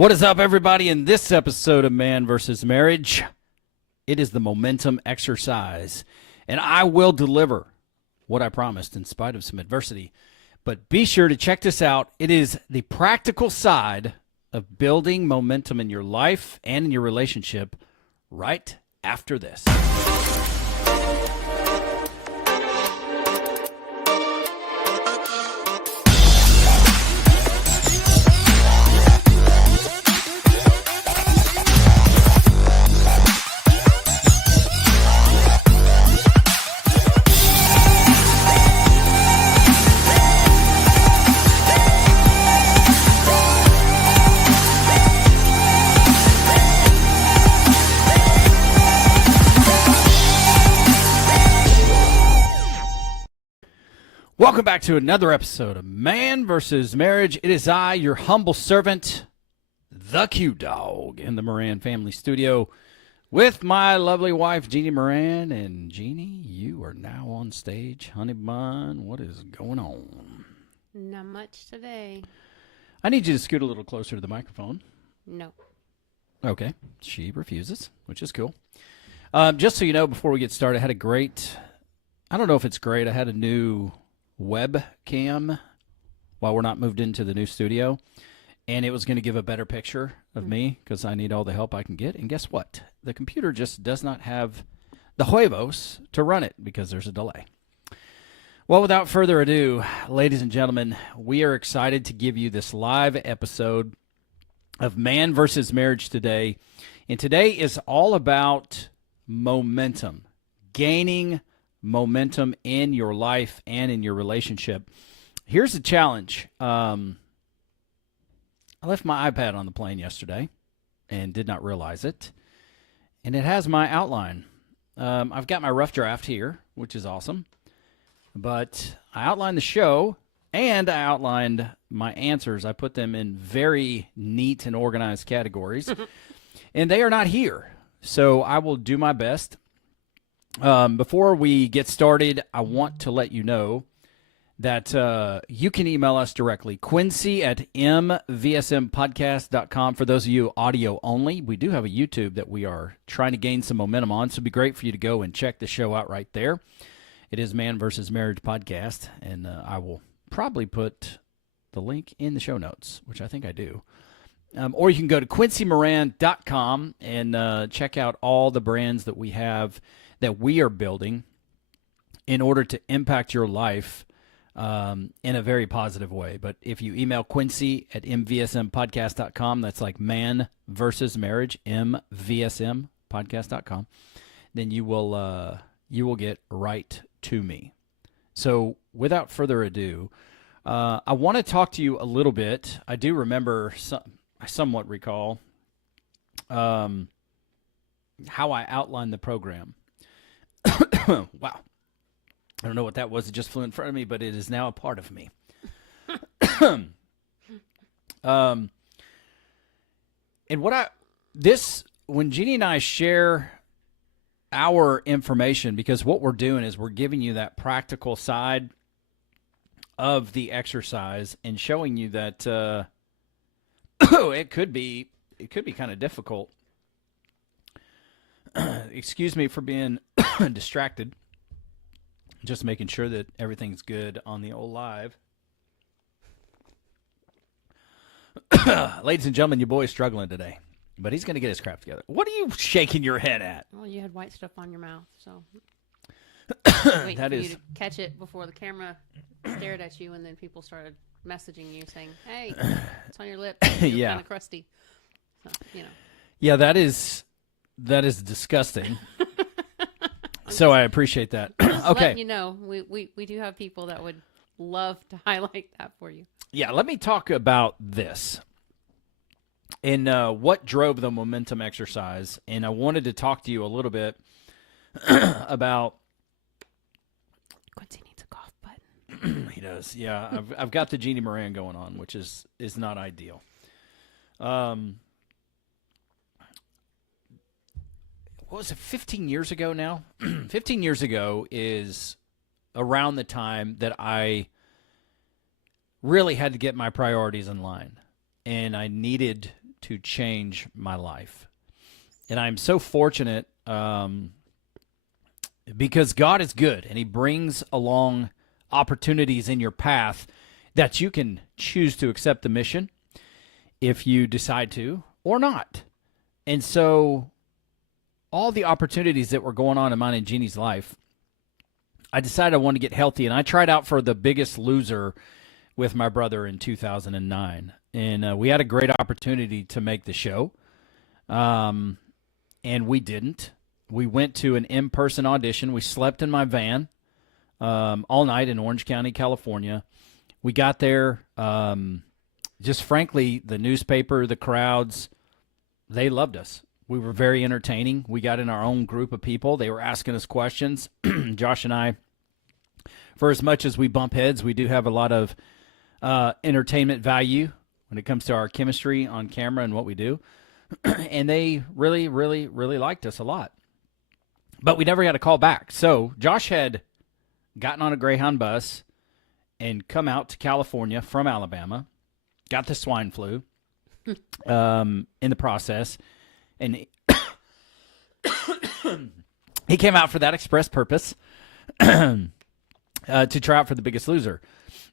What is up, everybody? In this episode of Man versus Marriage, it is the momentum exercise, and I will deliver what I promised in spite of some adversity. But be sure to check this out. It is the practical side of building momentum in your life and in your relationship right after this. Welcome back to another episode of Man versus Marriage. It is I, your humble servant, the Q-Dog, in the Moran family studio with my lovely wife, Jeannie Moran. And Jeannie, you are now on stage. Honey bun, what is going on? Not much today. I need you to scoot a little closer to the microphone. No. Okay. She refuses, which is cool. Just so you know, before we get started, I had a great, I don't know if it's great, I had a new webcam while we're not moved into the new studio, and it was going to give a better picture of me because I need all the help I can get. And guess what? The computer just does not have the huevos to run it because there's a delay. Well, without further ado, ladies and gentlemen, we are excited to give you this live episode of Man versus Marriage today. And today is all about momentum, gaining momentum in your life and in your relationship. Here's the challenge. I left my iPad on the plane yesterday and did not realize it. And it has my outline. I've got my rough draft here, which is awesome. But I outlined the show and I outlined my answers. I put them in very neat and organized categories. And they are not here. So I will do my best. Before we get started, I want to let you know that you can email us directly, Quincy@mvsmpodcast.com. For those of you audio only, we do have a YouTube that we are trying to gain some momentum on, so it'd be great for you to go and check the show out right there. It is Man versus Marriage Podcast, and I will probably put the link in the show notes, which I think I do. Or you can go to quincymoran.com and check out all the brands that we have that we are building in order to impact your life in a very positive way. But if you email Quincy@mvsmpodcast.com, that's like Man versus Marriage, mvsmpodcast.com, then you will get right to me. So without further ado, I want to talk to you a little bit. I do remember, I somewhat recall how I outlined the program. Wow. I don't know what that was. It just flew in front of me, but it is now a part of me. And when Jeannie and I share our information, because what we're doing is we're giving you that practical side of the exercise and showing you that it could be kind of difficult. Excuse me for being distracted. Just making sure that everything's good on the old live. Ladies and gentlemen, your boy's struggling today, but he's going to get his crap together. What are you shaking your head at? Well, you had white stuff on your mouth, so wait That for is you to catch it before the camera stared at you, and then people started messaging you saying, "Hey, it's on your lip. You're Yeah. kind of crusty." So, you know. Yeah, that is disgusting. So I appreciate that. Just Okay. letting you know, we do have people that would love to highlight that for you. Yeah, let me talk about this and what drove the momentum exercise. And I wanted to talk to you a little bit about. Quincy needs a cough button. He does. Yeah, I've got the Jeannie Moran going on, which is not ideal. What was it, 15 years ago now? 15 years ago is around the time that I really had to get my priorities in line. And I needed to change my life. And I'm so fortunate because God is good, and he brings along opportunities in your path that you can choose to accept the mission if you decide to or not. And so all the opportunities that were going on in mine and Jeannie's life, I decided I wanted to get healthy, and I tried out for The Biggest Loser with my brother in 2009. And we had a great opportunity to make the show, and we didn't. We went to an in-person audition. We slept in my van all night in Orange County, California. We got there. Just frankly, the newspaper, the crowds, they loved us. We were very entertaining. We got in our own group of people. They were asking us questions. Josh and I, for as much as we bump heads, we do have a lot of entertainment value when it comes to our chemistry on camera and what we do. And they really, really, really liked us a lot. But we never got a call back. So Josh had gotten on a Greyhound bus and come out to California from Alabama, got the swine flu in the process, and he came out for that express purpose to try out for The Biggest Loser.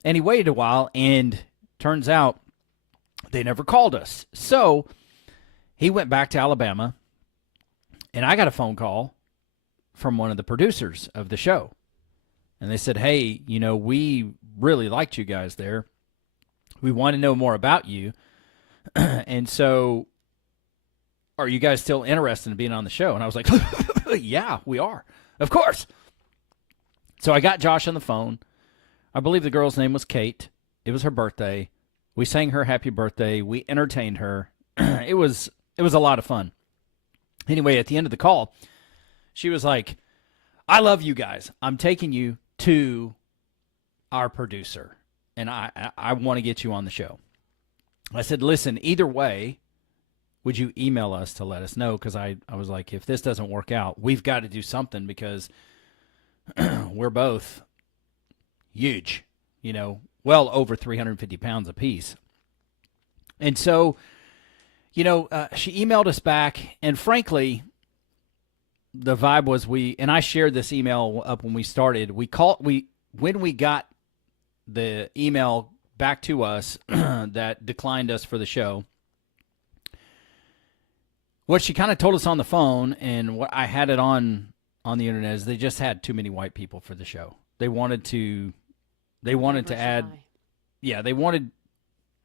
And he waited a while, and turns out they never called us. So he went back to Alabama, and I got a phone call from one of the producers of the show. And they said, hey, you know, we really liked you guys there. We want to know more about you. And so are you guys still interested in being on the show? And I was like, yeah, we are. Of course. So I got Josh on the phone. I believe the girl's name was Kate. It was her birthday. We sang her happy birthday. We entertained her. It was a lot of fun. Anyway, at the end of the call, she was like, I love you guys. I'm taking you to our producer, and I want to get you on the show. I said, listen, either way, would you email us to let us know? Because I was like, if this doesn't work out, we've got to do something because we're both huge, you know, well over 350 pounds apiece. And so, you know, she emailed us back, and frankly, the vibe was and I shared this email up when we started. When we got the email back to us that declined us for the show, what she kind of told us on the phone, and what I had it on the internet, is they just had too many white people for the show. They wanted to add, yeah, they wanted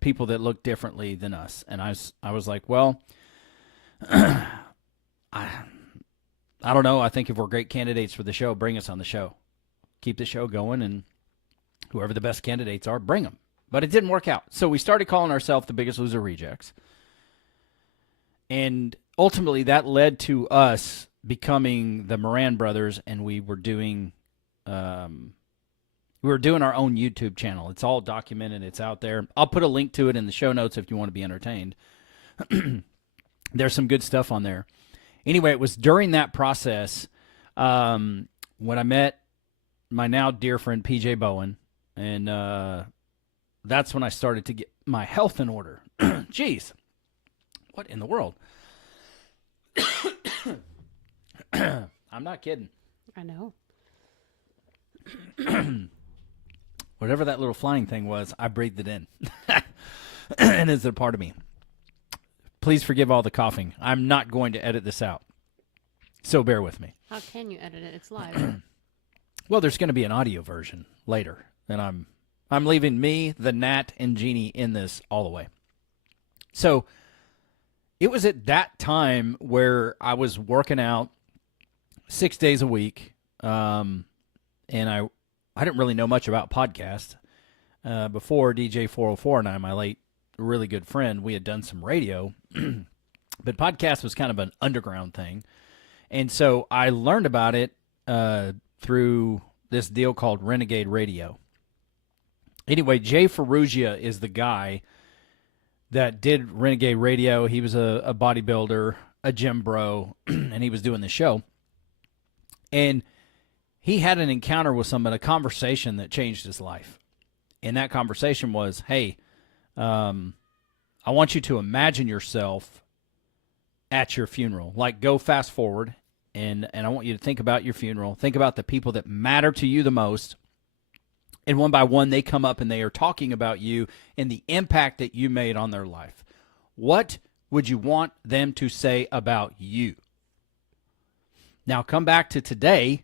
people that looked differently than us. And I was like, well, I don't know. I think if we're great candidates for the show, bring us on the show. Keep the show going, and whoever the best candidates are, bring them. But it didn't work out. So we started calling ourselves the Biggest Loser Rejects. And ultimately that led to us becoming the Moran Brothers, and we were doing our own YouTube channel. It's all documented. It's out there. I'll put a link to it in the show notes if you want to be entertained. There's some good stuff on there. Anyway, it was during that process when I met my now dear friend PJ Bowen, and that's when I started to get my health in order. Jeez, what in the world? I'm not kidding. I know. Whatever that little flying thing was, I breathed it in. And it's a part of me. Please forgive all the coughing. I'm not going to edit this out, so bear with me. How can you edit it? It's live. Well, there's going to be an audio version later, and I'm leaving me, the Nat, and Jeannie in this all the way. So it was at that time where I was working out 6 days a week, and I didn't really know much about podcasts. Before DJ 404 and I, my late really good friend, we had done some radio, but podcast was kind of an underground thing. And so I learned about it through this deal called Renegade Radio. Anyway, Jay Ferrugia is the guy that did Renegade Radio. He was a bodybuilder, a gym bro, and he was doing the show. And he had an encounter with someone, a conversation that changed his life. And that conversation was, hey, I want you to imagine yourself at your funeral. Like, go fast forward, and I want you to think about your funeral. Think about the people that matter to you the most. And one by one, they come up and they are talking about you and the impact that you made on their life. What would you want them to say about you? Now, come back to today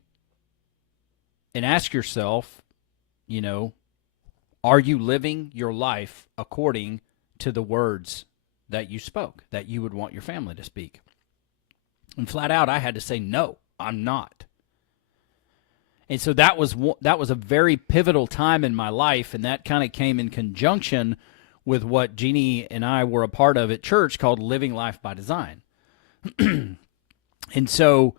and ask yourself, are you living your life according to the words that you spoke, that you would want your family to speak? And flat out, I had to say, no, I'm not. And so that was a very pivotal time in my life, and that kind of came in conjunction with what Jeannie and I were a part of at church called Living Life by Design. And so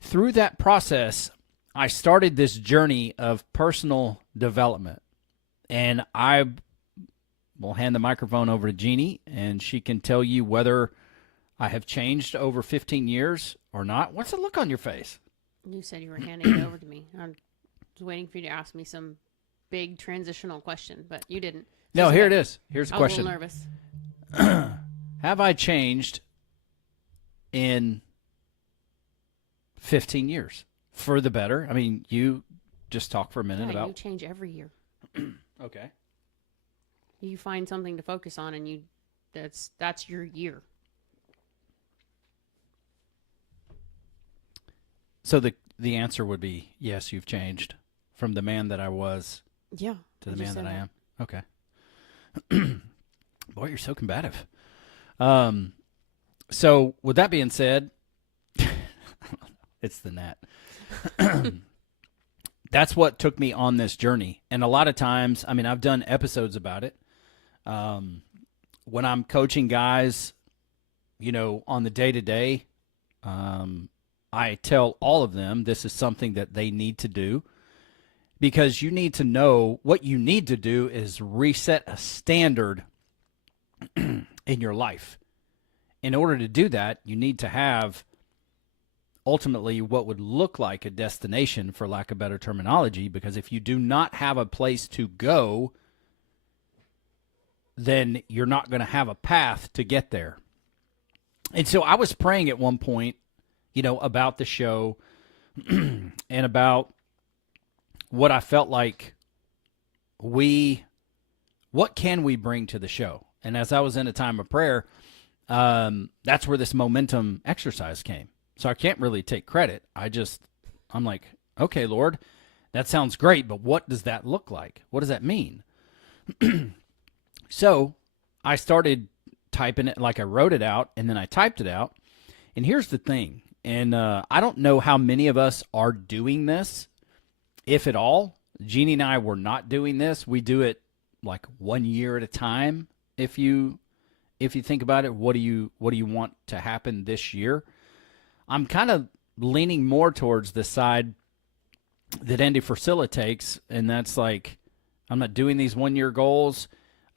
through that process, I started this journey of personal development. And I will hand the microphone over to Jeannie, and she can tell you whether I have changed over 15 years or not. What's the look on your face? You said you were handing it over to me. I was waiting for you to ask me some big transitional question, but you didn't. No, here it is. Here's the question. I was a little nervous. Have I changed in 15 years for the better? I mean, you just talk for a minute about. You change every year. Okay. You find something to focus on, and that's your So the answer would be yes, you've changed from the man that I was to the man that I am. Okay. Boy, you're so combative. So with that being said, it's the gnat. That's what took me on this journey. And a lot of times, I mean, I've done episodes about it. When I'm coaching guys, on the day-to-day, I tell all of them this is something that they need to do, because you need to know what you need to do is reset a standard in your life. In order to do that, you need to have ultimately what would look like a destination, for lack of better terminology, because if you do not have a place to go, then you're not going to have a path to get there. And so I was praying at one point, about the show and about what I felt like what can we bring to the show? And as I was in a time of prayer, that's where this momentum exercise came. So I can't really take credit. I'm like, okay, Lord, that sounds great, but what does that look like? What does that mean? So I started typing it, like I wrote it out, and then I typed it out. And here's the thing. And I don't know how many of us are doing this, if at all. Jeannie and I were not doing this. We do it like 1 year at a time. If you think about it, what do you want to happen this year? I'm kind of leaning more towards the side that Andy Frisella takes, and that's like, I'm not doing these 1 year goals.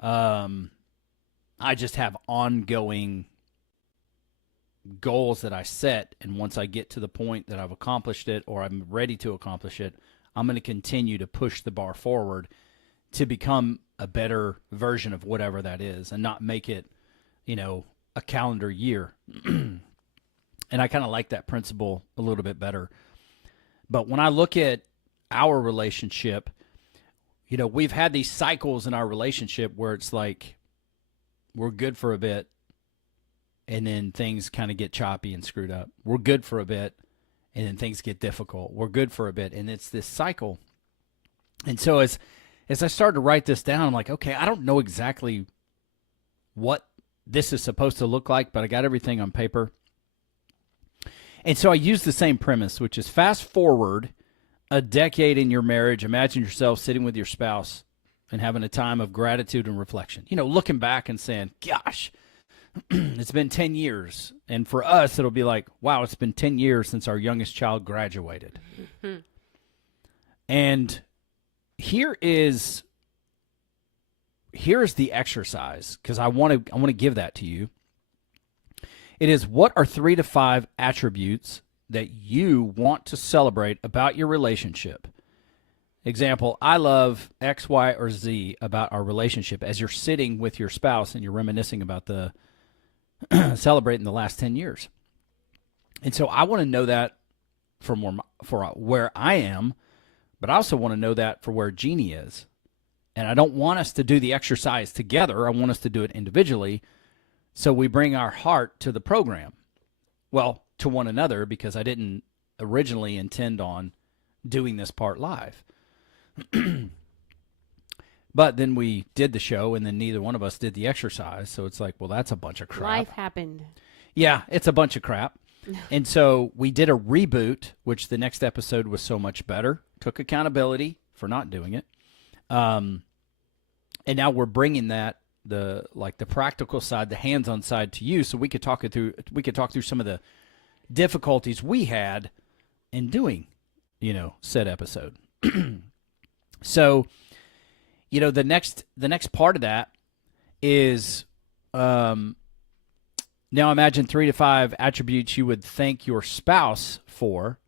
I just have ongoing goals that I set, and once I get to the point that I've accomplished it or I'm ready to accomplish it, I'm going to continue to push the bar forward to become a better version of whatever that is, and not make it, a calendar year. And I kind of like that principle a little bit better. But when I look at our relationship, we've had these cycles in our relationship where it's like we're good for a bit, and then things kind of get choppy and screwed up. We're good for a bit, and then things get difficult. We're good for a bit, and it's this cycle. And so as I started to write this down, I'm like, okay, I don't know exactly what this is supposed to look like, but I got everything on paper. And so I used the same premise, which is fast forward a decade in your marriage. Imagine yourself sitting with your spouse and having a time of gratitude and reflection. Looking back and saying, gosh, it's been 10 years. And for us, it'll be like, wow, it's been 10 years since our youngest child graduated. Mm-hmm. And here's the exercise, because I want to give that to you. It is, what are 3 to 5 attributes that you want to celebrate about your relationship Example, I love X, Y, or Z about our relationship as you're sitting with your spouse and you're reminiscing about the celebrating the last 10 years. And so I want to know that for where I am, but I also want to know that for where Jeannie is. And I don't want us to do the exercise together. I want us to do it individually. So we bring our heart to the program. Well, to one another, because I didn't originally intend on doing this part live. But then we did the show, and then neither one of us did the exercise. So it's like, well, that's a bunch of crap. Life happened. Yeah, it's a bunch of crap. And so we did a reboot, which the next episode was so much better. Took accountability for not doing it. And now we're bringing that, the practical side, the hands-on side to you, so we could talk through some of the difficulties we had in doing, said episode. So, the next part of that is, now imagine 3 to 5 attributes you would thank your spouse for,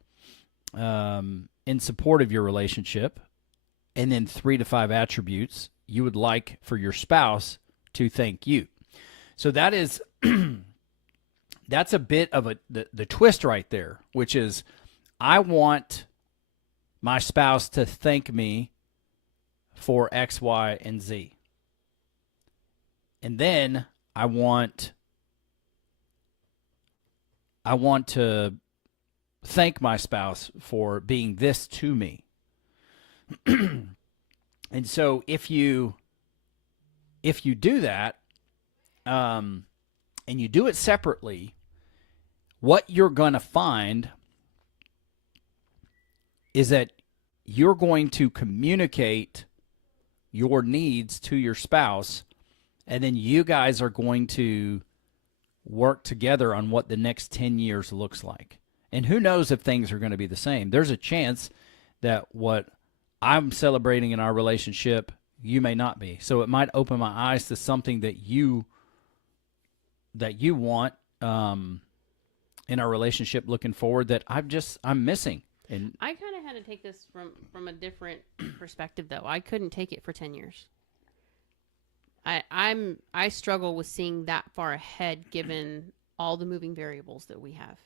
in support of your relationship, and then 3 to 5 attributes you would like for your spouse to thank you. So that is, that's a bit of the twist right there, which is, I want my spouse to thank me for X, Y, and Z. And then I want to thank my spouse for being this to me. And so if you do that, and you do it separately, what you're going to find is that you're going to communicate your needs to your spouse, and then you guys are going to work together on what the next 10 years looks like. And who knows if things are going to be the same. There's a chance that what I'm celebrating in our relationship, you may not be. So it might open my eyes to something that you want in our relationship looking forward that I'm missing. And I kind of had to take this from a different perspective, though. I couldn't take it for 10 years. I struggle with seeing that far ahead, given all the moving variables that we have.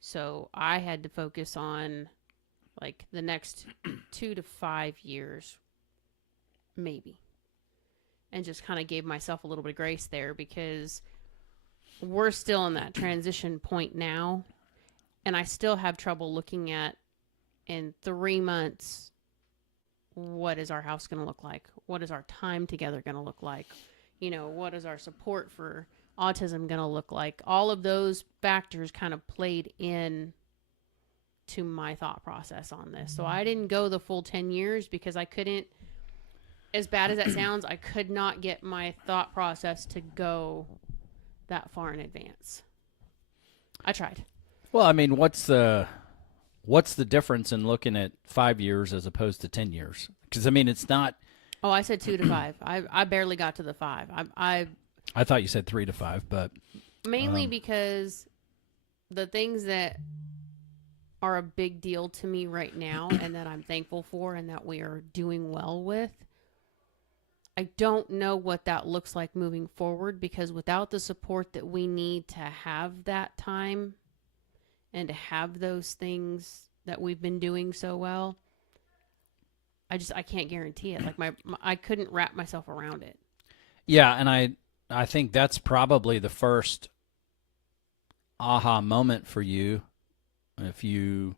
So I had to focus on like the next 2 to 5 years, maybe, and just kind of gave myself a little bit of grace there, because we're still in that transition point now, and I still have trouble looking at, in 3 months, what is our house going to look like? What is our time together going to look like? What is our support for autism going to look like? All of those factors kind of played in to my thought process on this. So I didn't go the full 10 years because I couldn't, as bad as that sounds, I could not get my thought process to go that far in advance. I tried. well, I mean, what's the difference in looking at 5 years as opposed to 10 years? Because I mean, it's not. Oh, I said 2 to 5. I barely got to the 5. I thought you said 3 to 5, but mainly because the things that are a big deal to me right now and that I'm thankful for and that we are doing well with, I don't know what that looks like moving forward, because without the support that we need to have that time and to have those things that we've been doing so well, I can't guarantee it. Like I couldn't wrap myself around it. yeah, and I think that's probably the first aha moment for you, if you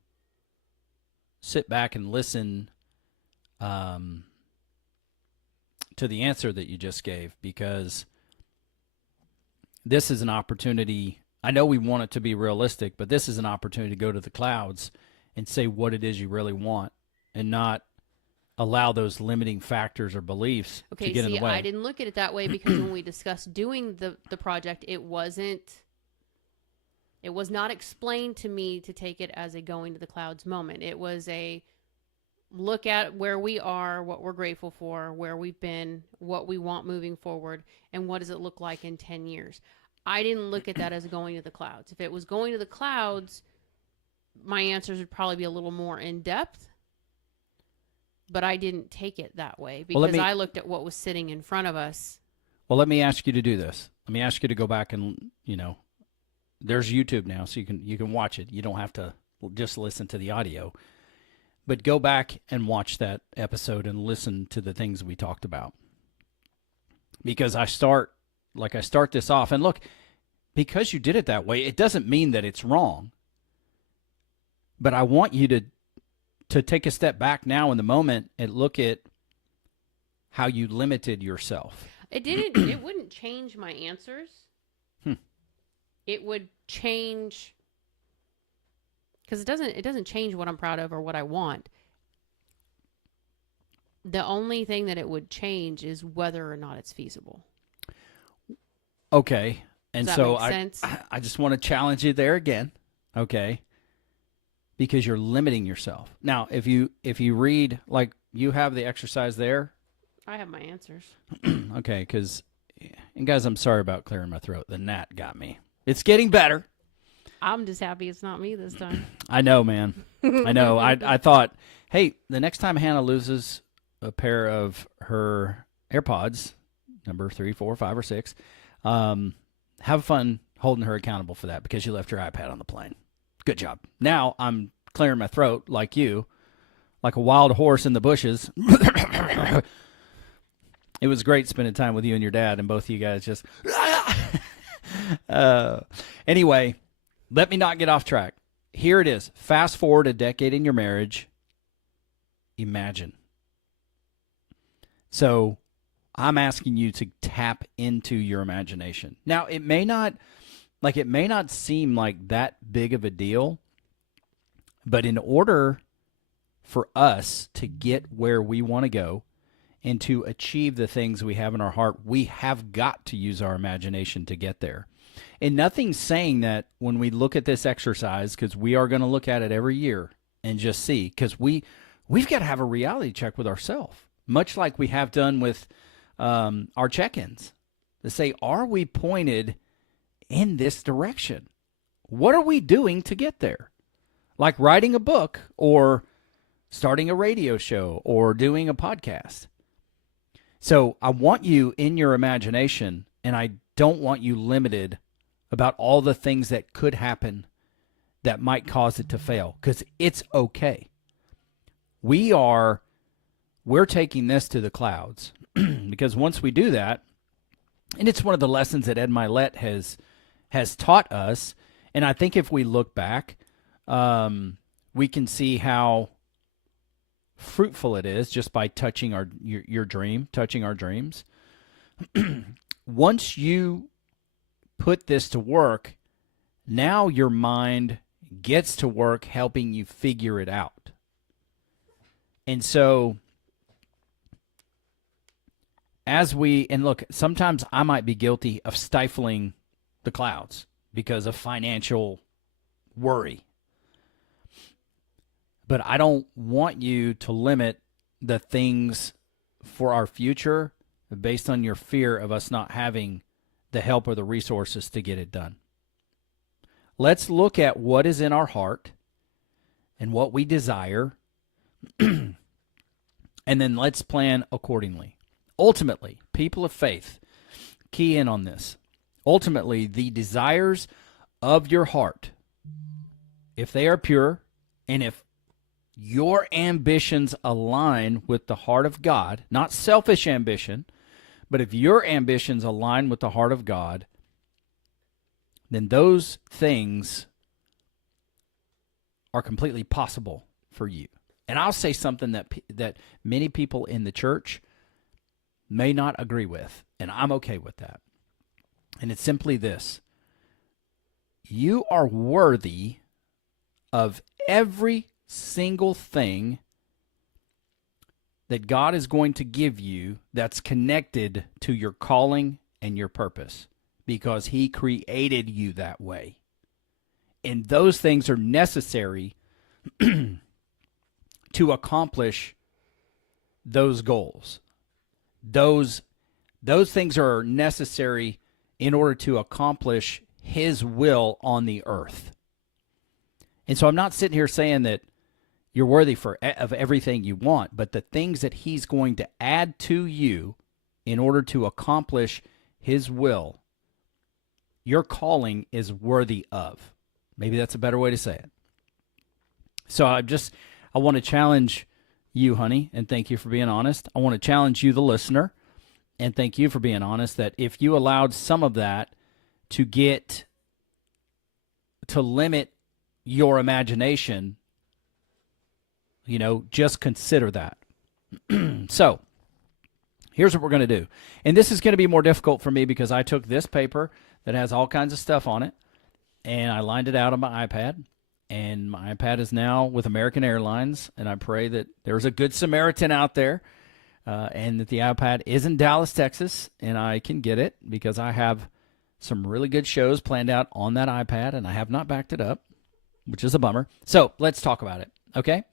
sit back and listen to the answer that you just gave, because this is an opportunity. I know we want it to be realistic, but this is an opportunity to go to the clouds and say what it is you really want, and not allow those limiting factors or beliefs to get in the way. I didn't look at it that way, because when we discussed doing the project, it was not explained to me to take it as a going to the clouds moment. It was a look at where we are, what we're grateful for, where we've been, what we want moving forward, and what does it look like in 10 years. I didn't look at that as going to the clouds. If it was going to the clouds, my answers would probably be a little more in depth. but I didn't take it that way Well, because I looked at what was sitting in front of us. Well, let me ask you to do this. Let me ask you to go back and, there's YouTube now, so you can watch it. You don't have to just listen to the audio. But go back and watch that episode and listen to the things we talked about. Because I start this off, and look, because you did it that way, it doesn't mean that it's wrong. But I want you to take a step back now in the moment and look at how you limited yourself. It wouldn't change my answers. It would change, because it doesn't change what I'm proud of or what I want. The only thing that it would change is whether or not it's feasible. Okay. And Does that so make sense? I just want to challenge you there again. Okay. Because you're limiting yourself. Now, if you read, like you have the exercise there. I have my answers. Okay, because, and guys, I'm sorry about clearing my throat. The gnat got me. It's getting better. I'm just happy it's not me this time. I know, man. I know. I thought, hey, the next time Hannah loses a pair of her AirPods, number 3, 4, 5, or 6, have fun holding her accountable for that because you left your iPad on the plane. Good job. Now I'm clearing my throat like you, like a wild horse in the bushes. It was great spending time with you and your dad, and both of you guys just... Anyway, let me not get off track. Here it is. Fast forward a decade in your marriage. Imagine. So I'm asking you to tap into your imagination. Now, it may not seem like that big of a deal, but in order for us to get where we want to go and to achieve the things we have in our heart, we have got to use our imagination to get there. And nothing's saying that when we look at this exercise, because we are going to look at it every year and just see, because we've got to have a reality check with ourselves, much like we have done with our check-ins, to say, are we pointed in this direction? What are we doing to get there? Like writing a book or starting a radio show or doing a podcast. So I want you in your imagination, and I don't want you limited about all the things that could happen that might cause it to fail, because it's okay. We're taking this to the clouds because once we do that, and it's one of the lessons that Ed Milet has taught us, and I think if we look back, we can see how fruitful it is just by touching your dream, touching our dreams. Once you put this to work, now your mind gets to work helping you figure it out. And so and look, sometimes I might be guilty of stifling the clouds because of financial worry. But I don't want you to limit the things for our future based on your fear of us not having the help or the resources to get it done. Let's look at what is in our heart and what we desire, and then let's plan accordingly. Ultimately, people of faith, key in on this. Ultimately, the desires of your heart, if they are pure, and if your ambitions align with the heart of God, not selfish ambition, but if your ambitions align with the heart of God, then those things are completely possible for you. And I'll say something that many people in the church may not agree with, and I'm okay with that. And it's simply this: you are worthy of every single thing that God is going to give you that's connected to your calling and your purpose, because He created you that way. And those things are necessary to accomplish those goals. Those things are necessary in order to accomplish His will on the earth. And so I'm not sitting here saying that, You're worthy of everything you want, but the things that he's going to add to you in order to accomplish his will, your calling is worthy of. Maybe that's a better way to say it. So I want to challenge you, honey, and thank you for being honest. I want to challenge you, the listener, and thank you for being honest, that if you allowed some of that to limit your imagination, just consider that. So here's what we're going to do. And this is going to be more difficult for me because I took this paper that has all kinds of stuff on it, and I lined it out on my iPad. And my iPad is now with American Airlines, and I pray that there's a good Samaritan out there, and that the iPad is in Dallas, Texas, and I can get it because I have some really good shows planned out on that iPad, and I have not backed it up, which is a bummer. So let's talk about it, okay?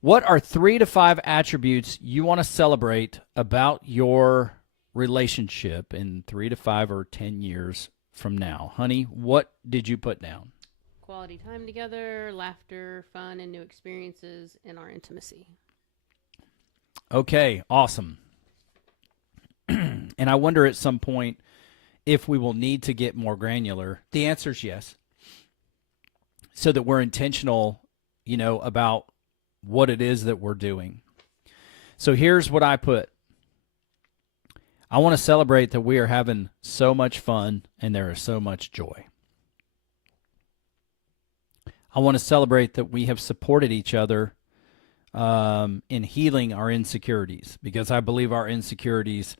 What are 3 to 5 attributes you want to celebrate about your relationship in 3 to 5 or 10 years from now? Honey, what did you put down? Quality time together, laughter, fun, and new experiences in our intimacy. Okay, awesome. And I wonder at some point if we will need to get more granular. The answer is yes. So that we're intentional, about what it is that we're doing. So here's what I put. I want to celebrate that we are having so much fun and there is so much joy. I want to celebrate that we have supported each other in healing our insecurities, because I believe our insecurities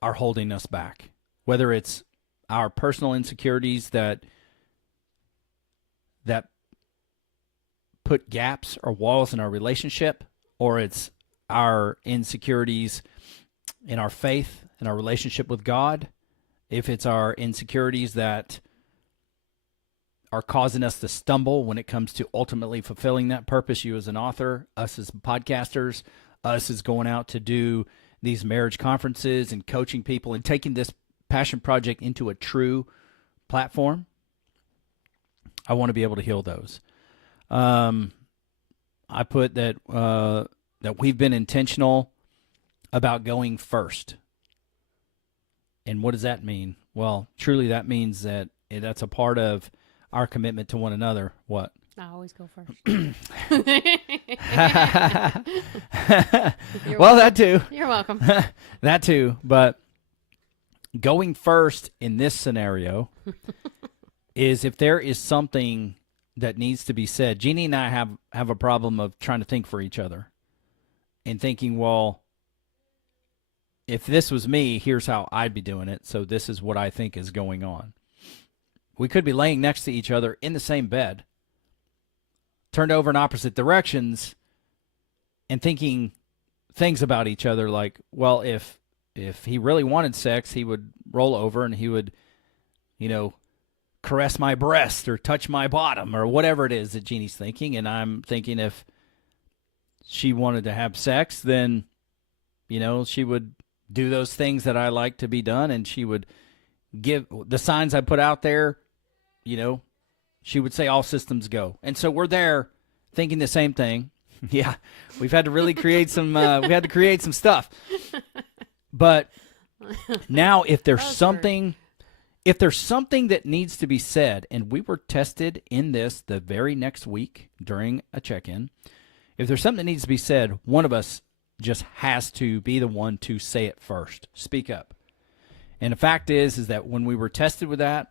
are holding us back. Whether it's our personal insecurities that put gaps or walls in our relationship, or it's our insecurities in our faith and our relationship with God, if it's our insecurities that are causing us to stumble when it comes to ultimately fulfilling that purpose, you as an author, us as podcasters, us as going out to do these marriage conferences and coaching people and taking this passion project into a true platform, I want to be able to heal those. I put that that we've been intentional about going first. And what does that mean? Well, truly that means that that's a part of our commitment to one another. What? I always go first. Well, that too. You're welcome. That too. But going first in this scenario is if there is something that needs to be said. Jeannie and I have a problem of trying to think for each other and thinking, well, if this was me, here's how I'd be doing it. So this is what I think is going on. We could be laying next to each other in the same bed, turned over in opposite directions, and thinking things about each other like, well, if he really wanted sex, he would roll over and he would, caress my breast or touch my bottom or whatever it is that Jeannie's thinking. And I'm thinking if she wanted to have sex, then, she would do those things that I like to be done, and she would give the signs I put out there, she would say all systems go. And so we're there thinking the same thing. Yeah, we've had to really create some, we had to create some stuff. But now if there's something that needs to be said, and we were tested in this the very next week during a check-in, if there's something that needs to be said, one of us just has to be the one to say it first, speak up. And the fact is that when we were tested with that,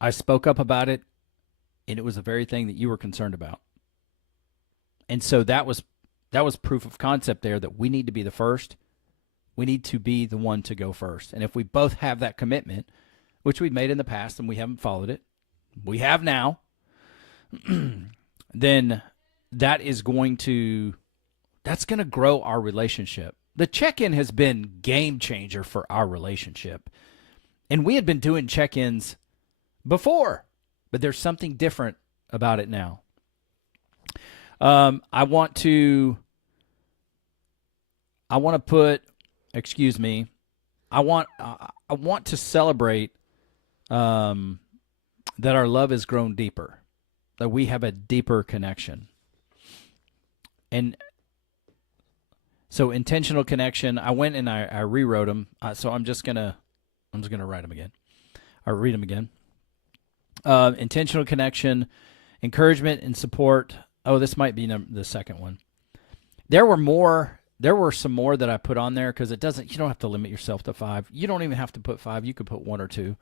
I spoke up about it, and it was the very thing that you were concerned about. And so that was proof of concept there that we need to be the first. We need to be the one to go first. And if we both have that commitment, which we've made in the past and we haven't followed it, we have now, then that's going to grow our relationship. The check-in has been game changer for our relationship. And we had been doing check-ins before, but there's something different about it now. I want to celebrate that our love has grown deeper, that we have a deeper connection. And so intentional connection, I went and I rewrote them. So I'm just gonna write them again or read them again. Intentional connection, encouragement and support. Oh, this might be the second one. There were some more that I put on there because you don't have to limit yourself to 5. You don't even have to put 5. You could put 1 or 2.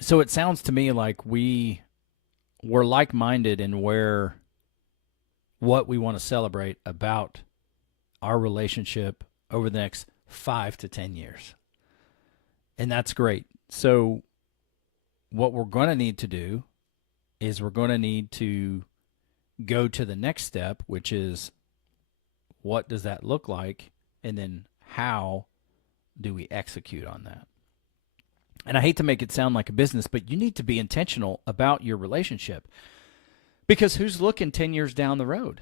So it sounds to me like we're like-minded in what we want to celebrate about our relationship over the next 5 to 10 years. And that's great. So what we're going to need to do is we're going to need to go to the next step, which is what does that look like? And then how do we execute on that? And I hate to make it sound like a business, but you need to be intentional about your relationship. Because who's looking 10 years down the road?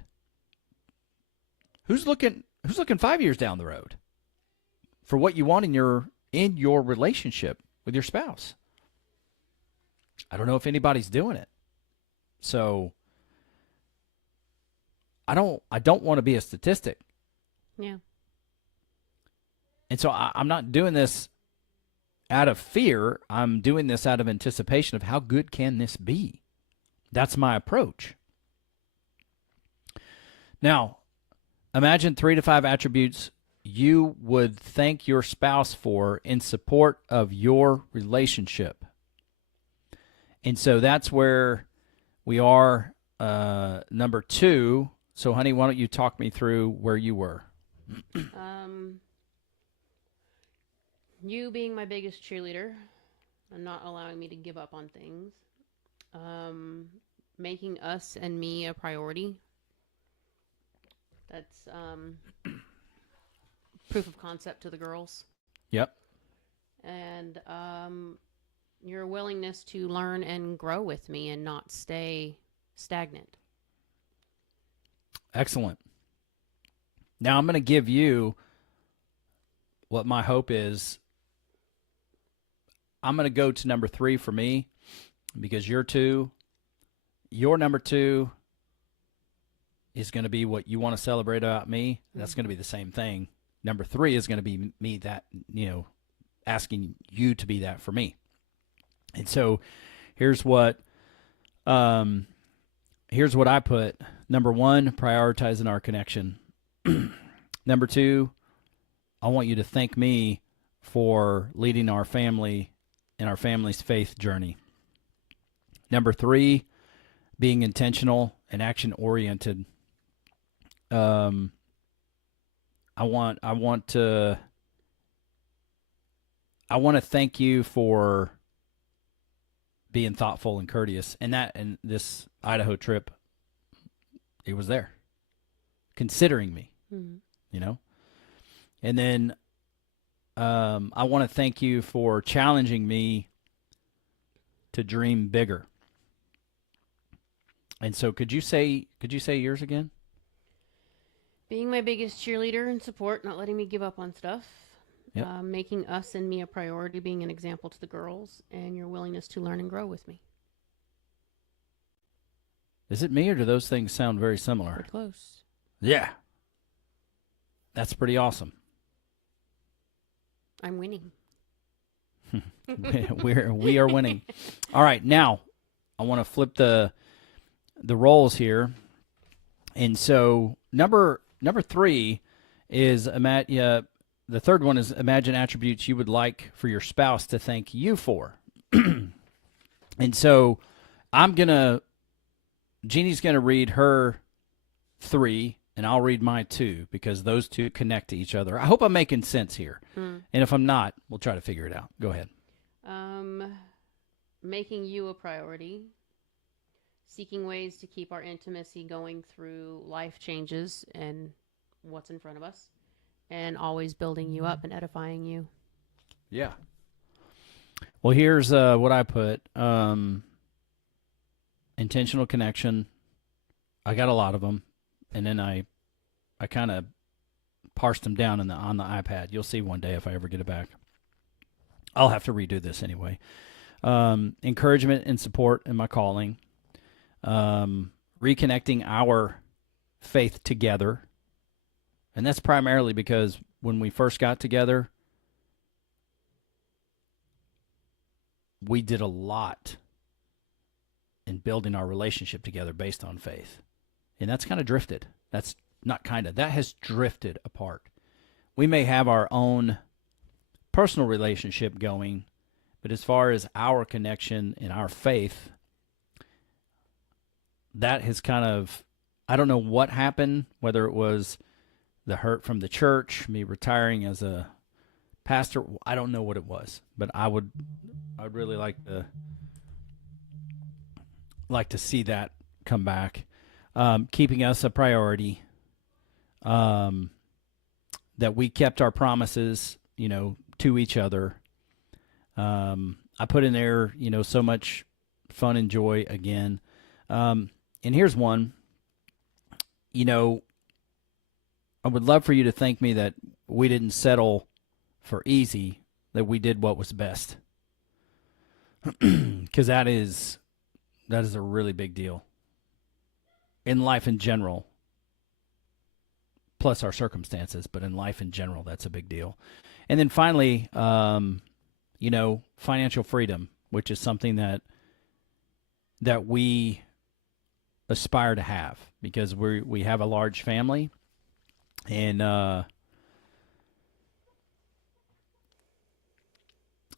Who's looking 5 years down the road for what you want in your relationship with your spouse? I don't know if anybody's doing it. So I don't want to be a statistic. Yeah. And so I'm not doing this out of fear. I'm doing this out of anticipation of how good can this be. That's my approach. Now, imagine 3 to 5 attributes you would thank your spouse for in support of your relationship. And so that's where we are, number 2. So, honey, why don't you talk me through where you were? You being my biggest cheerleader and not allowing me to give up on things. Making us and me a priority. That's proof of concept to the girls. Yep. And your willingness to learn and grow with me and not stay stagnant. Excellent. Now I'm going to give you what my hope is. I'm going to go to number 3 for me because your number 2 is going to be what you want to celebrate about me. That's going to be the same thing. Number 3 is going to be me asking you to be that for me. And so here's what I put. Number 1, prioritizing our connection. Number 2, I want you to thank me for leading our family in our family's faith journey. Number 3, being intentional and action oriented. I want to thank you for being thoughtful and courteous. And this Idaho trip, it was there, considering me, And then I want to thank you for challenging me to dream bigger. And so could you say yours again? Being my biggest cheerleader and support, not letting me give up on stuff. Yep. Making us and me a priority, being an example to the girls, and your willingness to learn and grow with me. Is it me, or do those things sound very similar? We're close. Yeah. That's pretty awesome. I'm winning. we are winning. All right, now I want to flip the roles here. And so number 3 is the third one is imagine attributes you would like for your spouse to thank you for. And so Jeannie's going to read her 3, and I'll read my 2 because those 2 connect to each other. I hope I'm making sense here. And if I'm not, we'll try to figure it out. Go ahead. Making you a priority. Seeking ways to keep our intimacy going through life changes and what's in front of us. And always building you up and edifying you. Yeah. Well, here's what I put. Intentional connection. I got a lot of them. And then I kind of parsed them down on the iPad. You'll see one day if I ever get it back. I'll have to redo this anyway. Encouragement and support in my calling. Reconnecting our faith together. And that's primarily because when we first got together, we did a lot in building our relationship together based on faith. And that's kind of drifted. That's not kind of, that has drifted apart. We may have our own personal relationship going, but as far as our connection and our faith, that has kind of, I don't know what happened, whether it was the hurt from the church, me retiring as a pastor, I don't know what it was, but I'd really like to see that come back. Keeping us a priority, that we kept our promises, to each other. I put in there, so much fun and joy again. And here's one, I would love for you to thank me that we didn't settle for easy, that we did what was best. Because that is a really big deal in life in general, plus our circumstances, but in life in general, that's a big deal. And then finally, financial freedom, which is something that we aspire to have, because we have a large family, and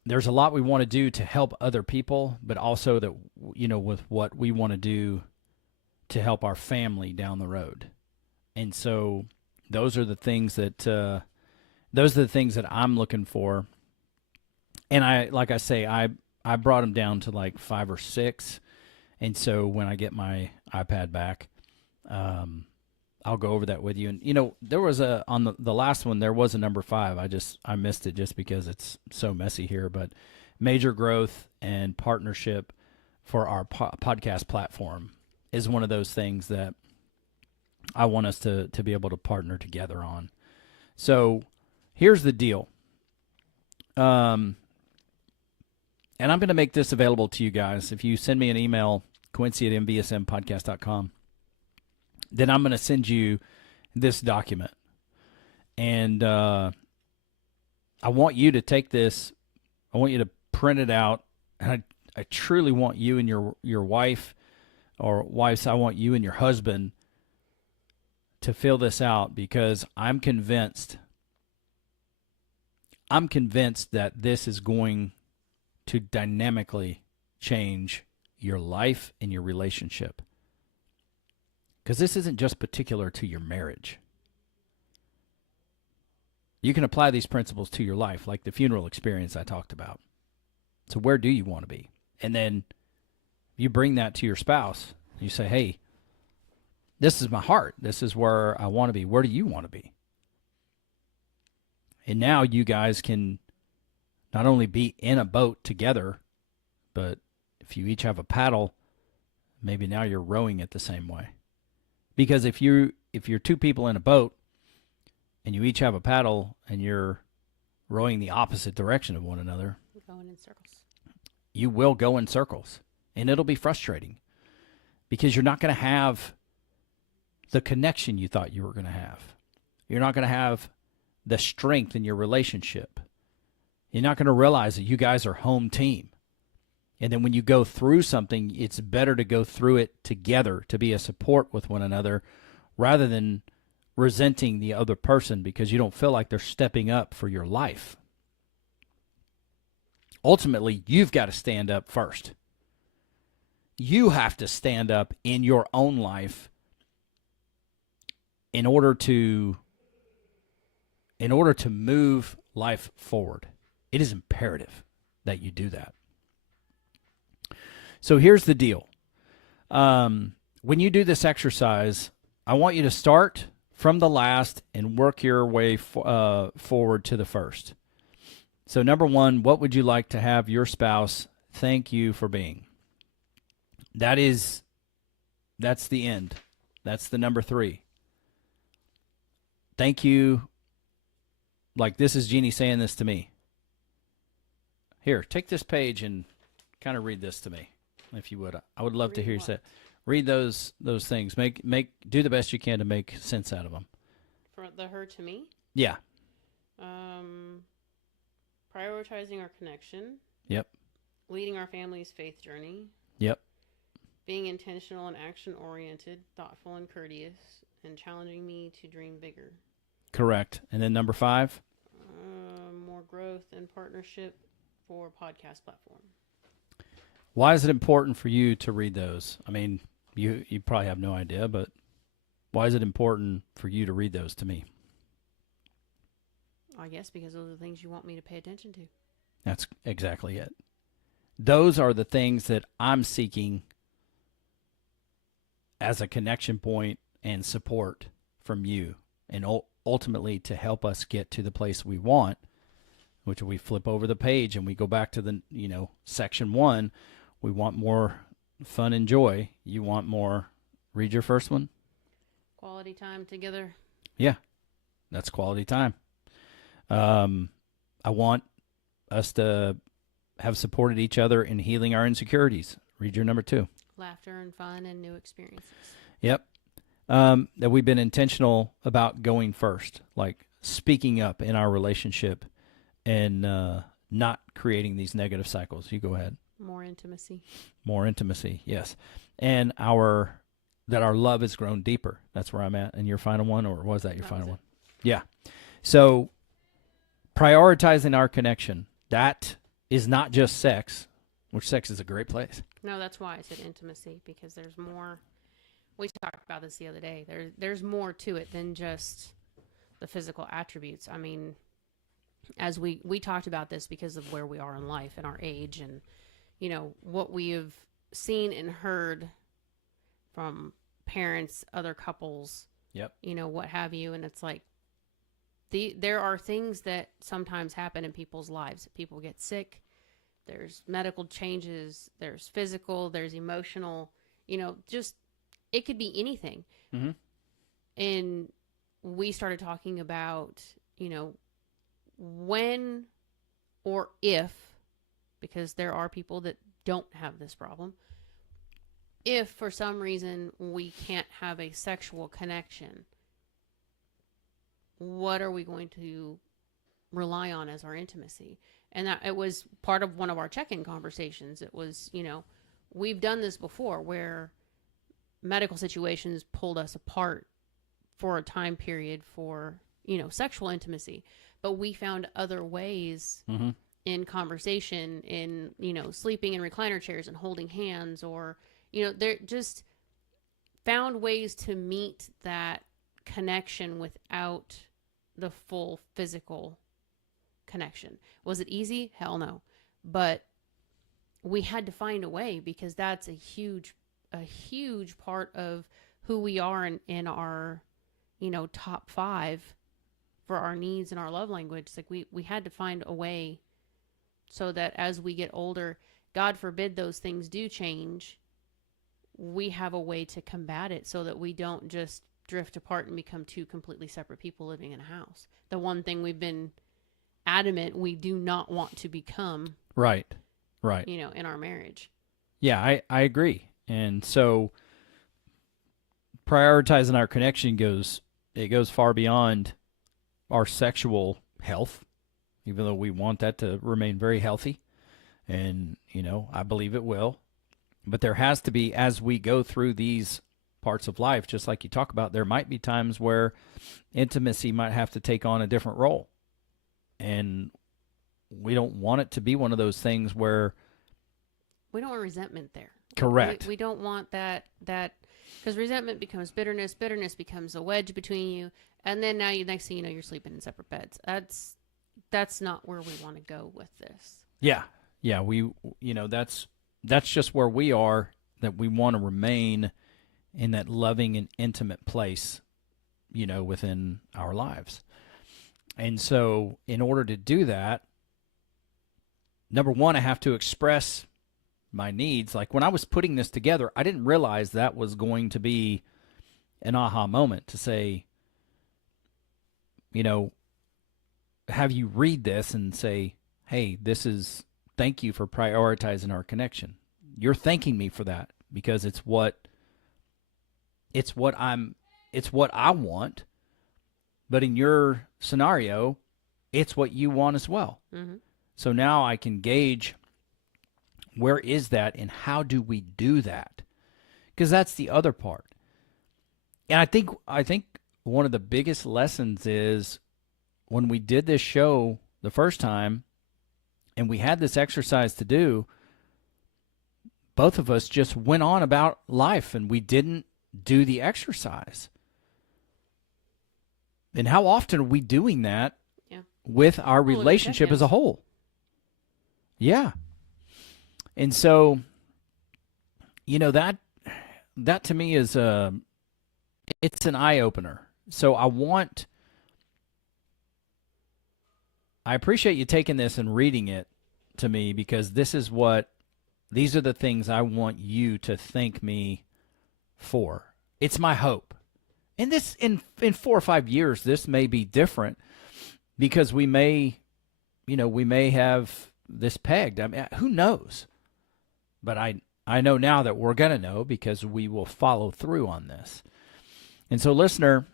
there's a lot we want to do to help other people, but also that, with what we want to do to help our family down the road. And so those are the things that I'm looking for. And I brought them down to like 5 or 6. And so when I get my iPad back, I'll go over that with you. And, there was on the last one, there was a number 5. I missed it just because it's so messy here, but major growth and partnership for our podcast platform is one of those things that I want us to be able to partner together on. So here's the deal. And I'm going to make this available to you guys. If you send me an email, Quincy@mvsmpodcast.com, then I'm going to send you this document. And I want you to take this. I want you to print it out. And I truly want you and your wife, or wives, I want you and your husband to fill this out, because I'm convinced that this is going to dynamically change your life and your relationship. Because this isn't just particular to your marriage. You can apply these principles to your life, like the funeral experience I talked about. So where do you want to be? And then you bring that to your spouse. You say, hey, this is my heart. This is where I want to be. Where do you want to be? And now you guys can not only be in a boat together, but if you each have a paddle, maybe now you're rowing it the same way. Because if you're 2 people in a boat and you each have a paddle and you're rowing the opposite direction of one another, going in circles. You will go in circles, and it'll be frustrating because you're not going to have the connection you thought you were going to have. You're not going to have the strength in your relationship. You're not going to realize that you guys are home team. And then when you go through something, it's better to go through it together, to be a support with one another, rather than resenting the other person because you don't feel like they're stepping up for your life. Ultimately, you've got to stand up first. You have to stand up in your own life in order to move life forward. It is imperative that you do that. So here's the deal. When you do this exercise, I want you to start from the last and work your way forward to the first. So number 1, what would you like to have your spouse thank you for being? That's the end. That's the number 3. Thank you. Like, this is Jeannie saying this to me. Here, take this page and kind of read this to me, if you would. I would love to hear you say it. Read those things. Do the best you can to make sense out of them. For the her to me, Yeah. prioritizing our connection. Yep. Leading our family's faith journey. Yep. Being intentional and action oriented, thoughtful and courteous, and challenging me to dream bigger. Correct. And then number 5? More growth and partnership for podcast platform. Why is it important for you to read those? I mean, you probably have no idea, but why is it important for you to read those to me? I guess because those are the things you want me to pay attention to. That's exactly it. Those are the things that I'm seeking as a connection point and support from you, and ultimately to help us get to the place we want, which we flip over the page and we go back to the, section 1. We want more fun and joy. You want more. Read your first one. Quality time together. Yeah, that's quality time. I want us to have supported each other in healing our insecurities. Read your number 2. Laughter and fun and new experiences. Yep. That we've been intentional about going first, like speaking up in our relationship and not creating these negative cycles. You go ahead. More intimacy. More intimacy, yes. And that our love has grown deeper. That's where I'm at. And your final one, or was that your final one? Yeah. So prioritizing our connection, that is not just sex, which sex is a great place. No, that's why I said intimacy, because there's more. We talked about this the other day. There's more to it than just the physical attributes. I mean, as we talked about this because of where we are in life and our age and, what we have seen and heard from parents, other couples, Yep. What have you. And it's like, there are things that sometimes happen in people's lives. People get sick. There's medical changes. There's physical. There's emotional. Just it could be anything. Mm-hmm. And we started talking about, when or if, because there are people that don't have this problem, if for some reason we can't have a sexual connection, what are we going to rely on as our intimacy? And that it was part of one of our check-in conversations. It was, we've done this before where medical situations pulled us apart for a time period for, sexual intimacy. But we found other ways mm-hmm. in conversation, in, sleeping in recliner chairs and holding hands, or, they're just found ways to meet that connection without the full physical connection. Was it easy? Hell no. But we had to find a way, because that's a huge part of who we are in our, top 5 for our needs and our love language. It's like we had to find a way so that as we get older, God forbid those things do change, we have a way to combat it so that we don't just drift apart and become 2 completely separate people living in a house. The one thing we've been adamant we do not want to become. Right. In our marriage. Yeah, I agree. And so prioritizing our connection goes far beyond our sexual health, even though we want that to remain very healthy. And, I believe it will. But there has to be, as we go through these parts of life, just like you talk about, there might be times where intimacy might have to take on a different role. And we don't want it to be one of those things where we don't want resentment there. Correct. We don't want that because resentment becomes bitterness. Bitterness becomes a wedge between you, and then now next thing you know, you're sleeping in separate beds. That's not where we want to go with this. Yeah. We that's just where we are. That we want to remain in that loving and intimate place, within our lives. And so, in order to do that, number one, I have to express my needs. Like when I was putting this together, I didn't realize that was going to be an aha moment to say, have you read this and say, hey, thank you for prioritizing our connection. You're thanking me for that because it's what it's what I want, but in your scenario, it's what you want as well. Mm-hmm. So now I can gauge where is that and how do we do that? Because that's the other part. And I think one of the biggest lessons is when we did this show the first time and we had this exercise to do, both of us just went on about life and we didn't do the exercise. And how often are we doing that with our relationship as a whole? Yeah. And so, that to me is it's an eye opener. So I appreciate you taking this and reading it to me, because these are the things I want you to thank me for. It's my hope. And this in 4 or 5 years, this may be different, because we may have this pegged. I mean, who knows? But I know now that we're going to know, because we will follow through on this. And so, listener,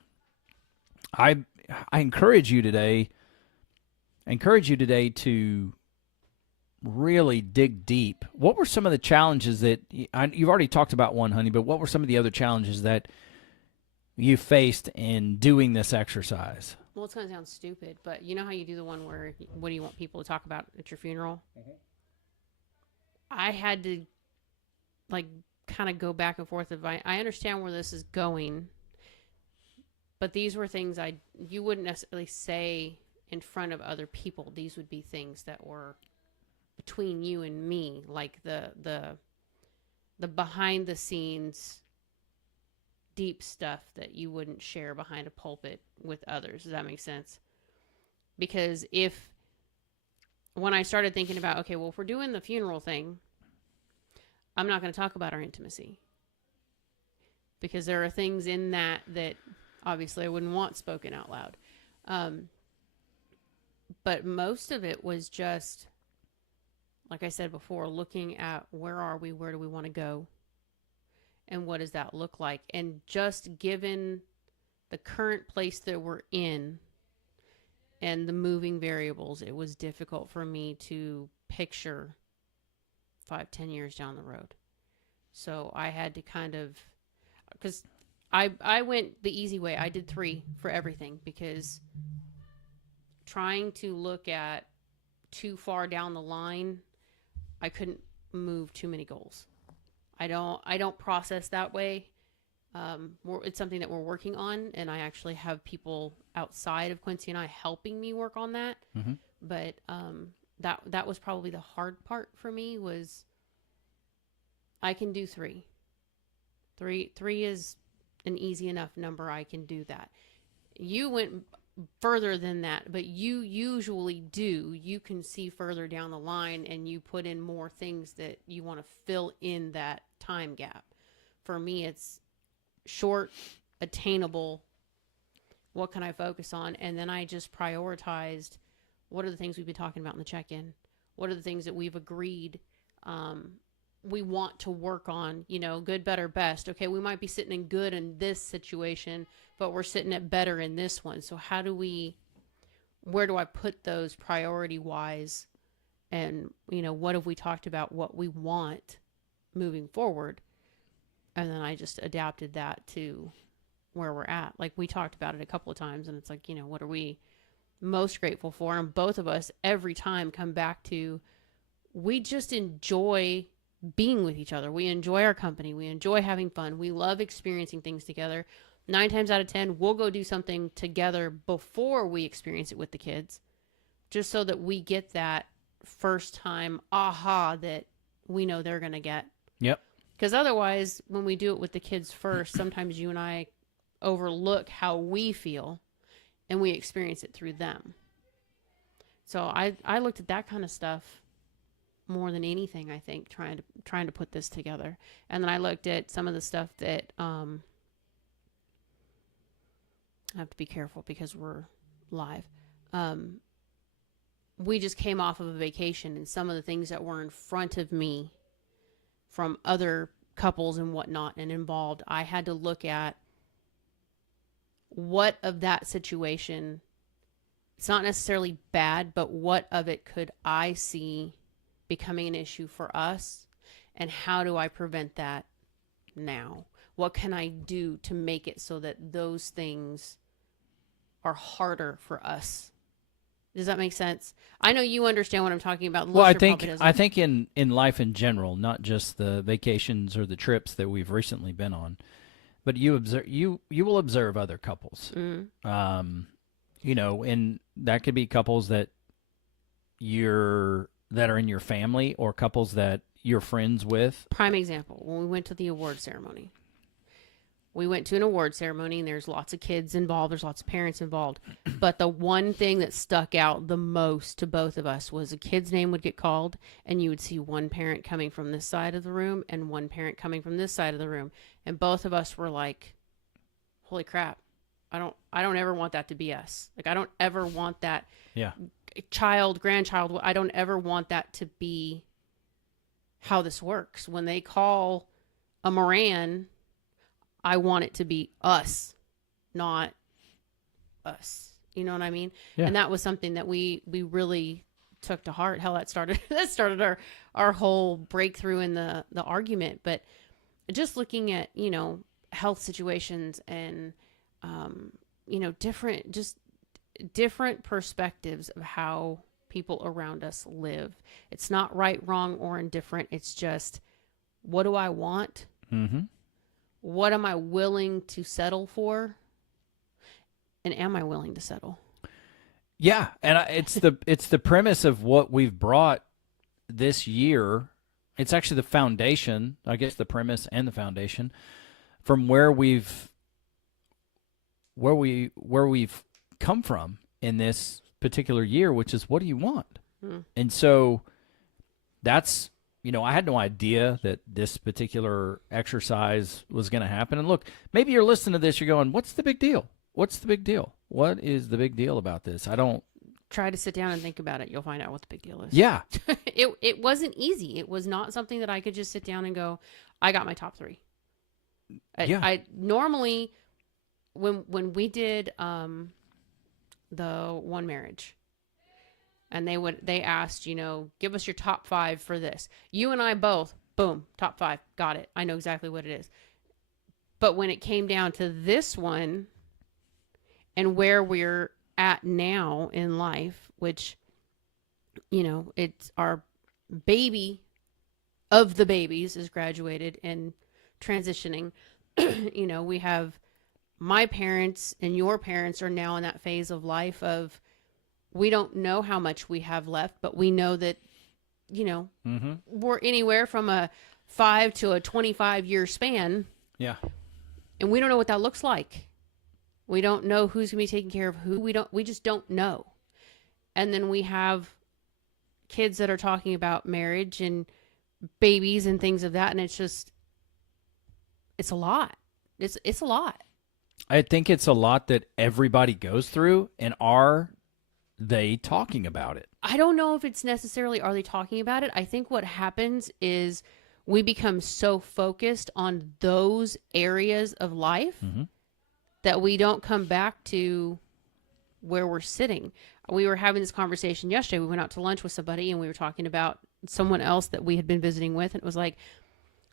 I encourage you today to really dig deep. What were some of the challenges that you've already talked about one, honey, but what were some of the other challenges that you faced in doing this exercise? Well, it's going to sound stupid, but you know how you do the one where, what do you want people to talk about at your funeral? Mm-hmm. I had to, kind of go back and forth. I understand where this is going, but these were things you wouldn't necessarily say in front of other people. These would be things that were between you and me, like the behind the scenes deep stuff that you wouldn't share behind a pulpit with others. Does that make sense? Because when I started thinking about, okay, well, if we're doing the funeral thing, I'm not going to talk about our intimacy, because there are things in that obviously I wouldn't want spoken out loud. But most of it was just, like I said before, looking at where are we, where do we want to go, and what does that look like? And just given the current place that we're in and the moving variables, it was difficult for me to picture 5-10 years down the road. So I had to because I went the easy way. I did 3 for everything, because trying to look at too far down the line, I couldn't move too many goals. I don't process that way. It's something that we're working on, and I actually have people outside of Quincy and I helping me work on that. Mm-hmm. But that was probably the hard part for me. Was I can do 3. 3 is an easy enough number. I can do that. You went further than that, but you usually do. You can see further down the line, and you put in more things that you want to fill in that time gap. For me, it's short, attainable. What can I focus on? And then I just prioritized, what are the things we've been talking about in the check-in? What are the things that we've agreed we want to work on? Good, better, best. Okay, we might be sitting in good in this situation, but we're sitting at better in this one. So where do I put those priority-wise? And, what have we talked about, what we want moving forward? And then I just adapted that to where we're at. Like, we talked about it a couple of times, and it's like, what are we most grateful for? And both of us every time come back to, we just enjoy being with each other. We enjoy our company. We enjoy having fun. We love experiencing things together. 9 times out of 10, we'll go do something together before we experience it with the kids, just so that we get that first time aha that we know they're going to get. Yep. Because otherwise, when we do it with the kids first, sometimes you and I overlook how we feel, and we experience it through them. So I looked at that kind of stuff more than anything, I think, trying to put this together. And then I looked at some of the stuff that I have to be careful because we're live. We just came off of a vacation, and some of the things that were in front of me from other couples and whatnot and involved, I had to look at what of that situation, it's not necessarily bad, but what of it could I see becoming an issue for us, and how do I prevent that now? What can I do to make it so that those things are harder for us? Does that make sense? I know you understand what I'm talking about. Well, I Listener think probably doesn't. I think in life in general, not just the vacations or the trips that we've recently been on, but you will observe other couples. You know, and that could be couples that are in your family, or couples that you're friends with. Prime example, when we went to the award ceremony. We went to an award ceremony and there's lots of kids involved, there's lots of parents involved. But the one thing that stuck out the most to both of us was a kid's name would get called and you would see one parent coming from this side of the room and one parent coming from this side of the room. And both of us were like, holy crap. I don't ever want that to be us. Like, I don't ever want that child, grandchild. I don't ever want that to be how this works. When they call a Moran, I want it to be us, not us. You know what I mean? Yeah. And that was something that we really took to heart. Hell, that started our whole breakthrough in the argument. But just looking at, you know, health situations and, you know, different perspectives of how people around us live. It's not right, wrong, or indifferent. It's just, what do I want? Mm-hmm. What am I willing to settle for? And am I willing to settle? Yeah, and it's the premise of what we've brought this year. It's actually the foundation, I guess, the premise and the foundation from where we've come from in this particular year, which is, what do you want? And so that's, you know, I had no idea that this particular exercise was going to happen. And look, maybe you're listening to this, you're going, what's the big deal? What's the big deal? What is the big deal about this? I don't. Try to sit down and think about it. You'll find out what the big deal is. Yeah. It wasn't easy. It was not something that I could just sit down and go, I got my top three. I normally, when we did the one marriage, and they asked, you know, give us your top 5 for this. You and I both, boom, top 5, got it. I know exactly what it is. But when it came down to this one and where we're at now in life, which, you know, it's our baby of the babies is graduated and transitioning. You know, we have my parents and your parents are now in that phase of life of, we don't know how much we have left, but we know that, you know, we're anywhere from a 5 to a 25-year span. Yeah. And we don't know what that looks like. We don't know who's going to be taking care of who. We just don't know. And then we have kids that are talking about marriage and babies and things of that. And it's just, it's a lot. It's a lot. I think it's a lot that everybody goes through, and are they talking about it? I don't know if it's necessarily, are they talking about it? I think what happens is we become so focused on those areas of life that we don't come back to where we're sitting. We were having this conversation yesterday. We went out to lunch with somebody and we were talking about someone else that we had been visiting with. And it was like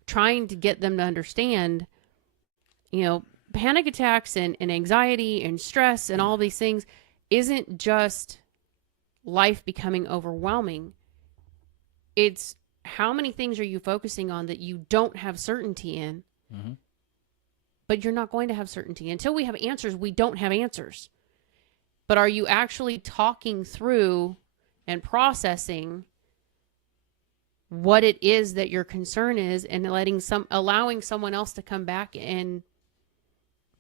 trying to get them to understand, you know, panic attacks and anxiety and stress and all these things isn't just life becoming overwhelming. It's how many things are you focusing on that you don't have certainty in, but you're not going to have certainty. Until we have answers, we don't have answers. But are you actually talking through and processing what it is that your concern is, and allowing someone else to come back and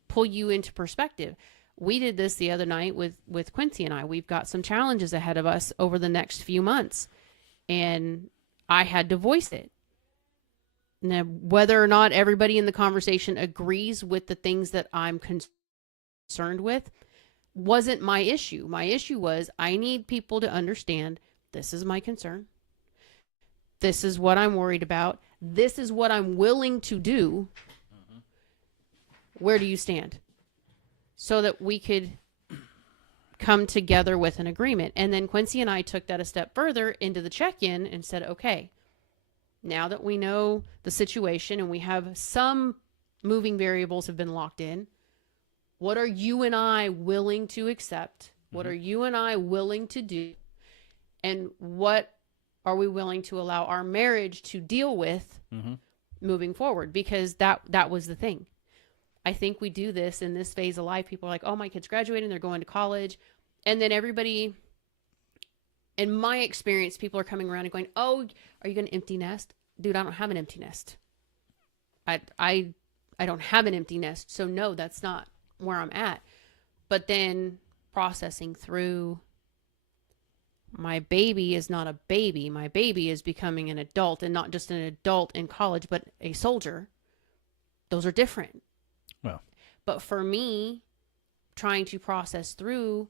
pull you into perspective? We did this the other night with Quincy and I. We've got some challenges ahead of us over the next few months, and I had to voice it. Now, whether or not everybody in the conversation agrees with the things that I'm concerned with wasn't my issue. My issue was, I need people to understand this is my concern. This is what I'm worried about. This is what I'm willing to do. Where do you stand? So that we could come together with an agreement. And then Quincy and I took that a step further into the check-in and said, okay, now that we know the situation and we have some moving variables have been locked in, what are you and I willing to accept? What are you and I willing to do? And what are we willing to allow our marriage to deal with moving forward? Because that was the thing. I think we do this in this phase of life. People are like, oh, my kid's graduating, they're going to college. And then everybody, in my experience, people are coming around and going, oh, are you going to empty nest? Dude, I don't have an empty nest. I don't have an empty nest. So no, that's not where I'm at. But then processing through, my baby is not a baby. My baby is becoming an adult, and not just an adult in college, but a soldier. Those are different. Well, but for me, trying to process through,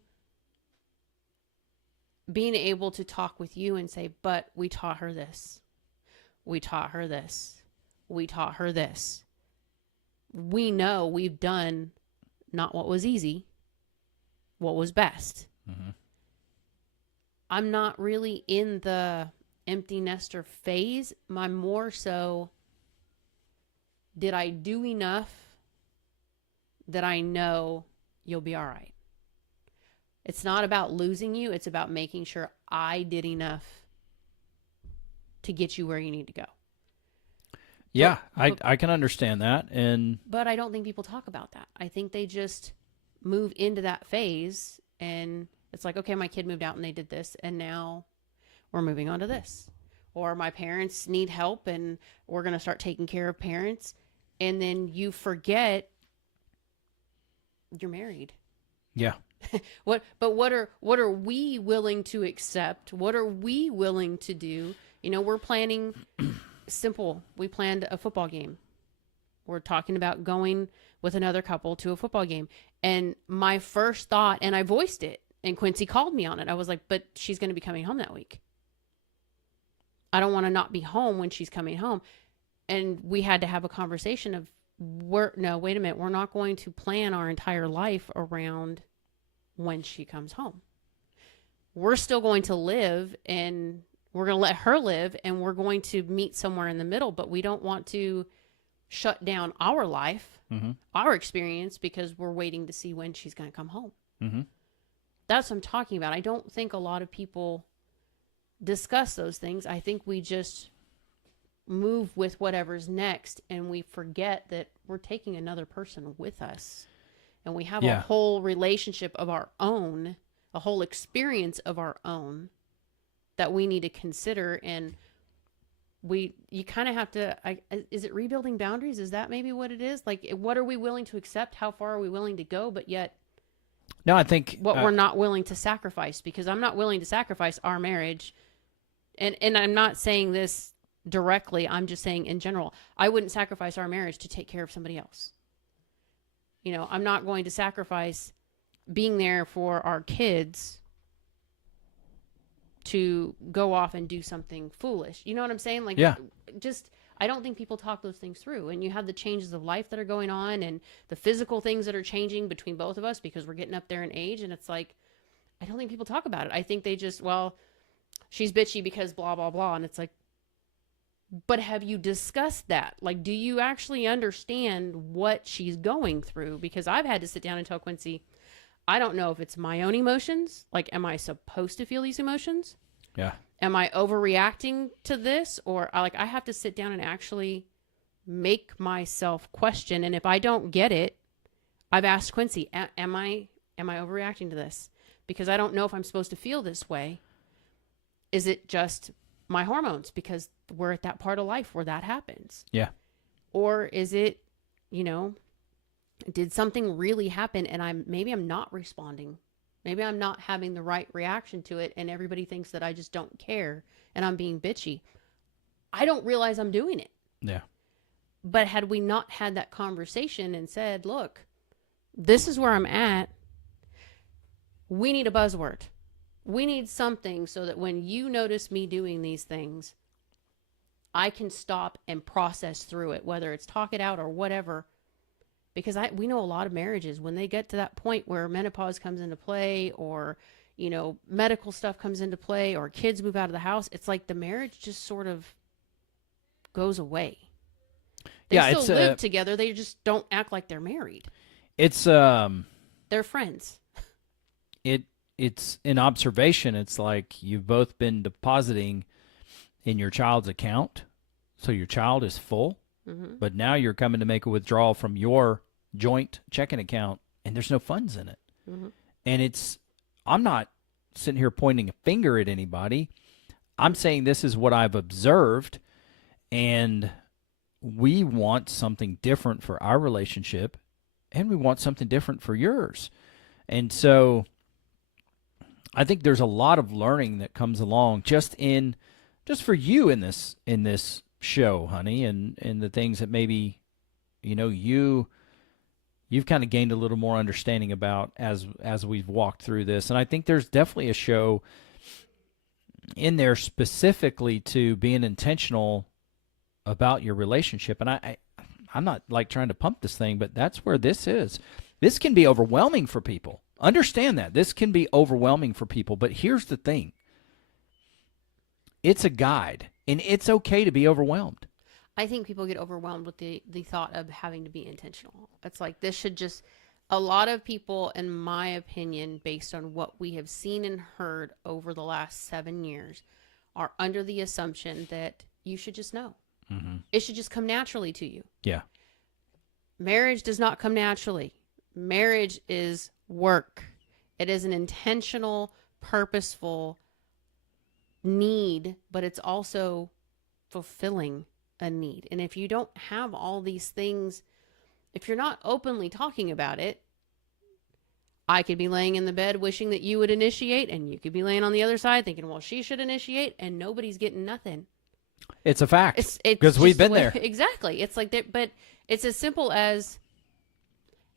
being able to talk with you and say, but we taught her this. We taught her this. We taught her this. We know we've done not what was easy, what was best. I'm not really in the empty nester phase. I'm more so, did I do enough that I know you'll be all right? It's not about losing you. It's about making sure I did enough to get you where you need to go. Yeah, I can understand that. But I don't think people talk about that. I think they just move into that phase and it's like, okay, my kid moved out and they did this, and now we're moving on to this. Or my parents need help and we're going to start taking care of parents. And then you forget you're married. Yeah. What are we willing to accept? What are we willing to do? You know, we're planning simple. We planned a football game. We're talking about going with another couple to a football game. And my first thought, and I voiced it, and Quincy called me on it. I was like, but she's going to be coming home that week. I don't want to not be home when she's coming home. And we had to have a conversation of, no, wait a minute. We're not going to plan our entire life around when she comes home. We're still going to live, and we're going to let her live, and we're going to meet somewhere in the middle, but we don't want to shut down our life, our experience, because we're waiting to see when she's going to come home. That's what I'm talking about. I don't think a lot of people discuss those things. I think we just move with whatever's next, and we forget that we're taking another person with us, and we have a whole relationship of our own, a whole experience of our own that we need to consider. And you kind of have to, is it rebuilding boundaries? Is that maybe what it is? Like, what are we willing to accept? How far are we willing to go? But yet, no, I think what we're not willing to sacrifice, because I'm not willing to sacrifice our marriage. And I'm not saying this directly. I'm just saying in general, I wouldn't sacrifice our marriage to take care of somebody else. You know, I'm not going to sacrifice being there for our kids to go off and do something foolish. You know what I'm saying? Like, just, I don't think people talk those things through. And you have the changes of life that are going on and the physical things that are changing between both of us because we're getting up there in age. And it's like, I don't think people talk about it. I think they just, well, she's bitchy because blah, blah, blah. And it's like, but have you discussed that? Like, do you actually understand what she's going through? Because I've had to sit down and tell Quincy, I don't know if it's my own emotions. Like, am I supposed to feel these emotions? Yeah. Am I overreacting to this? Or I have to sit down and actually make myself question. And if I don't get it, I've asked Quincy, am I overreacting to this? Because I don't know if I'm supposed to feel this way. Is it just my hormones? Because we're at that part of life where that happens. Yeah. Or is it, you know, did something really happen and maybe I'm not responding? Maybe I'm not having the right reaction to it, and everybody thinks that I just don't care and I'm being bitchy. I don't realize I'm doing it. Yeah. But had we not had that conversation and said, look, this is where I'm at, we need a buzzword. We need something so that when you notice me doing these things, I can stop and process through it, whether it's talk it out or whatever. Because we know a lot of marriages, when they get to that point where menopause comes into play, or, medical stuff comes into play, or kids move out of the house, it's like the marriage just sort of goes away. They still live together. They just don't act like they're married. It's They're friends. It's an observation. It's like you've both been depositing in your child's account, so your child is full, but now you're coming to make a withdrawal from your joint checking account, and there's no funds in it. And I'm not sitting here pointing a finger at anybody. I'm saying this is what I've observed, and we want something different for our relationship, and we want something different for yours. And so I think there's a lot of learning that comes along just for you in this show, honey, and the things that maybe you've kind of gained a little more understanding about as we've walked through this. And I think there's definitely a show in there specifically to being intentional about your relationship. And I'm not like trying to pump this thing, but that's where this is. This can be overwhelming for people. Understand that. This can be overwhelming for people, but here's the thing. It's a guide, and it's okay to be overwhelmed. I think people get overwhelmed with the thought of having to be intentional. It's like this should just, a lot of people, in my opinion, based on what we have seen and heard over the last 7 years, are under the assumption that you should just know. It should just come naturally to you. Yeah. Marriage does not come naturally. Marriage is work. It is an intentional, purposeful need, but it's also fulfilling a need. And if you don't have all these things, if you're not openly talking about it, I could be laying in the bed wishing that you would initiate, and you could be laying on the other side thinking, well, she should initiate, and nobody's getting nothing. It's a fact. Because we've been there. Exactly. It's like that, but it's as simple as,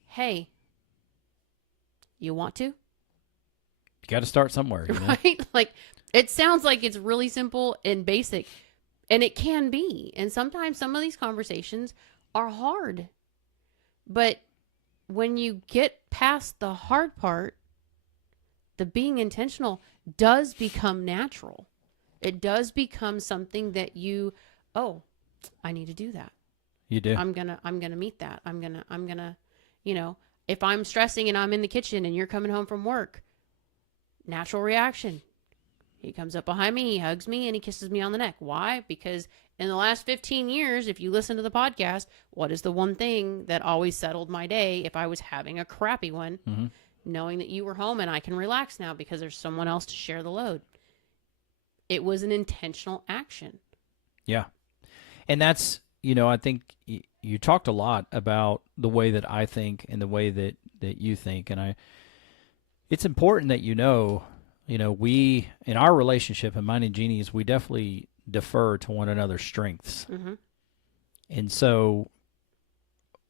hey, you want to? You got to start somewhere, right? Like, it sounds like it's really simple and basic, and it can be. And sometimes some of these conversations are hard. But when you get past the hard part, the being intentional does become natural. It does become something that I need to do that. You do. I'm gonna meet that. I'm gonna, if I'm stressing and I'm in the kitchen and you're coming home from work, natural reaction. He comes up behind me, he hugs me, and he kisses me on the neck. Why? Because in the last 15 years, if you listen to the podcast, what is the one thing that always settled my day if I was having a crappy one? Knowing that you were home and I can relax now because there's someone else to share the load. It was an intentional action. Yeah. And that's, I think you talked a lot about the way that I think and the way that you think. And it's important that we, in our relationship, and mine and Jeannie's, we definitely defer to one another's strengths. And so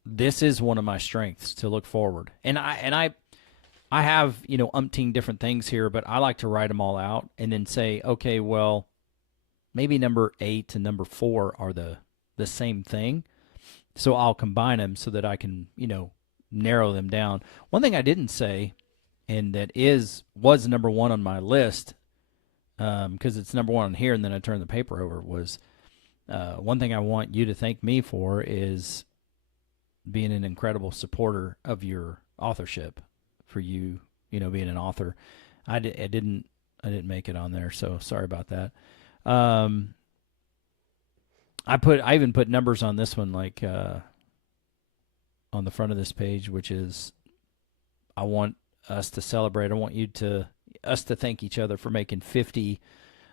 this is one of my strengths, to look forward. And I have, umpteen different things here, but I like to write them all out and then say, okay, well, maybe number 8 and number 4 are the same thing. So I'll combine them so that I can, narrow them down. One thing I didn't say, and that was number 1 on my list, because it's number 1 on here, and then I turned the paper over, was one thing I want you to thank me for is being an incredible supporter of your authorship. For you, being an author, I didn't make it on there, so sorry about that. I even put numbers on this one, like on the front of this page, which is, I want us to celebrate. I want us to thank each other for making 50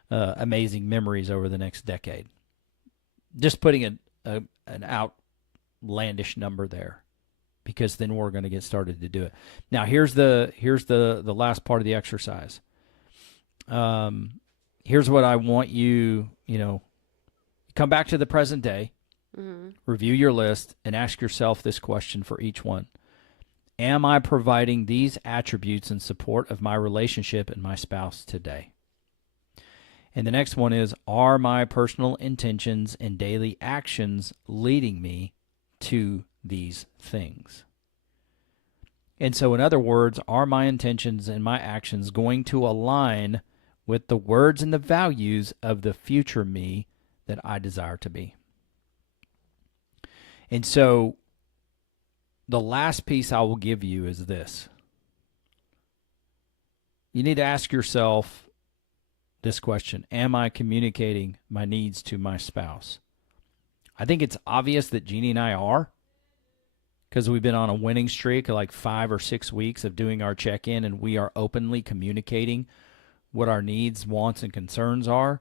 amazing memories over the next decade. Just putting an outlandish number there, because then we're going to get started to do it. Now, here's the last part of the exercise. Here's what I want you, come back to the present day, review your list, and ask yourself this question for each one. Am I providing these attributes in support of my relationship and my spouse today? And the next one is, are my personal intentions and daily actions leading me to these things? And so, in other words, are my intentions and my actions going to align with the words and the values of the future me that I desire to be? And so, the last piece I will give you is this. You need to ask yourself this question: am I communicating my needs to my spouse? I think it's obvious that Jeannie and I are, because we've been on a winning streak of like 5 or 6 weeks of doing our check-in, and we are openly communicating what our needs, wants, and concerns are.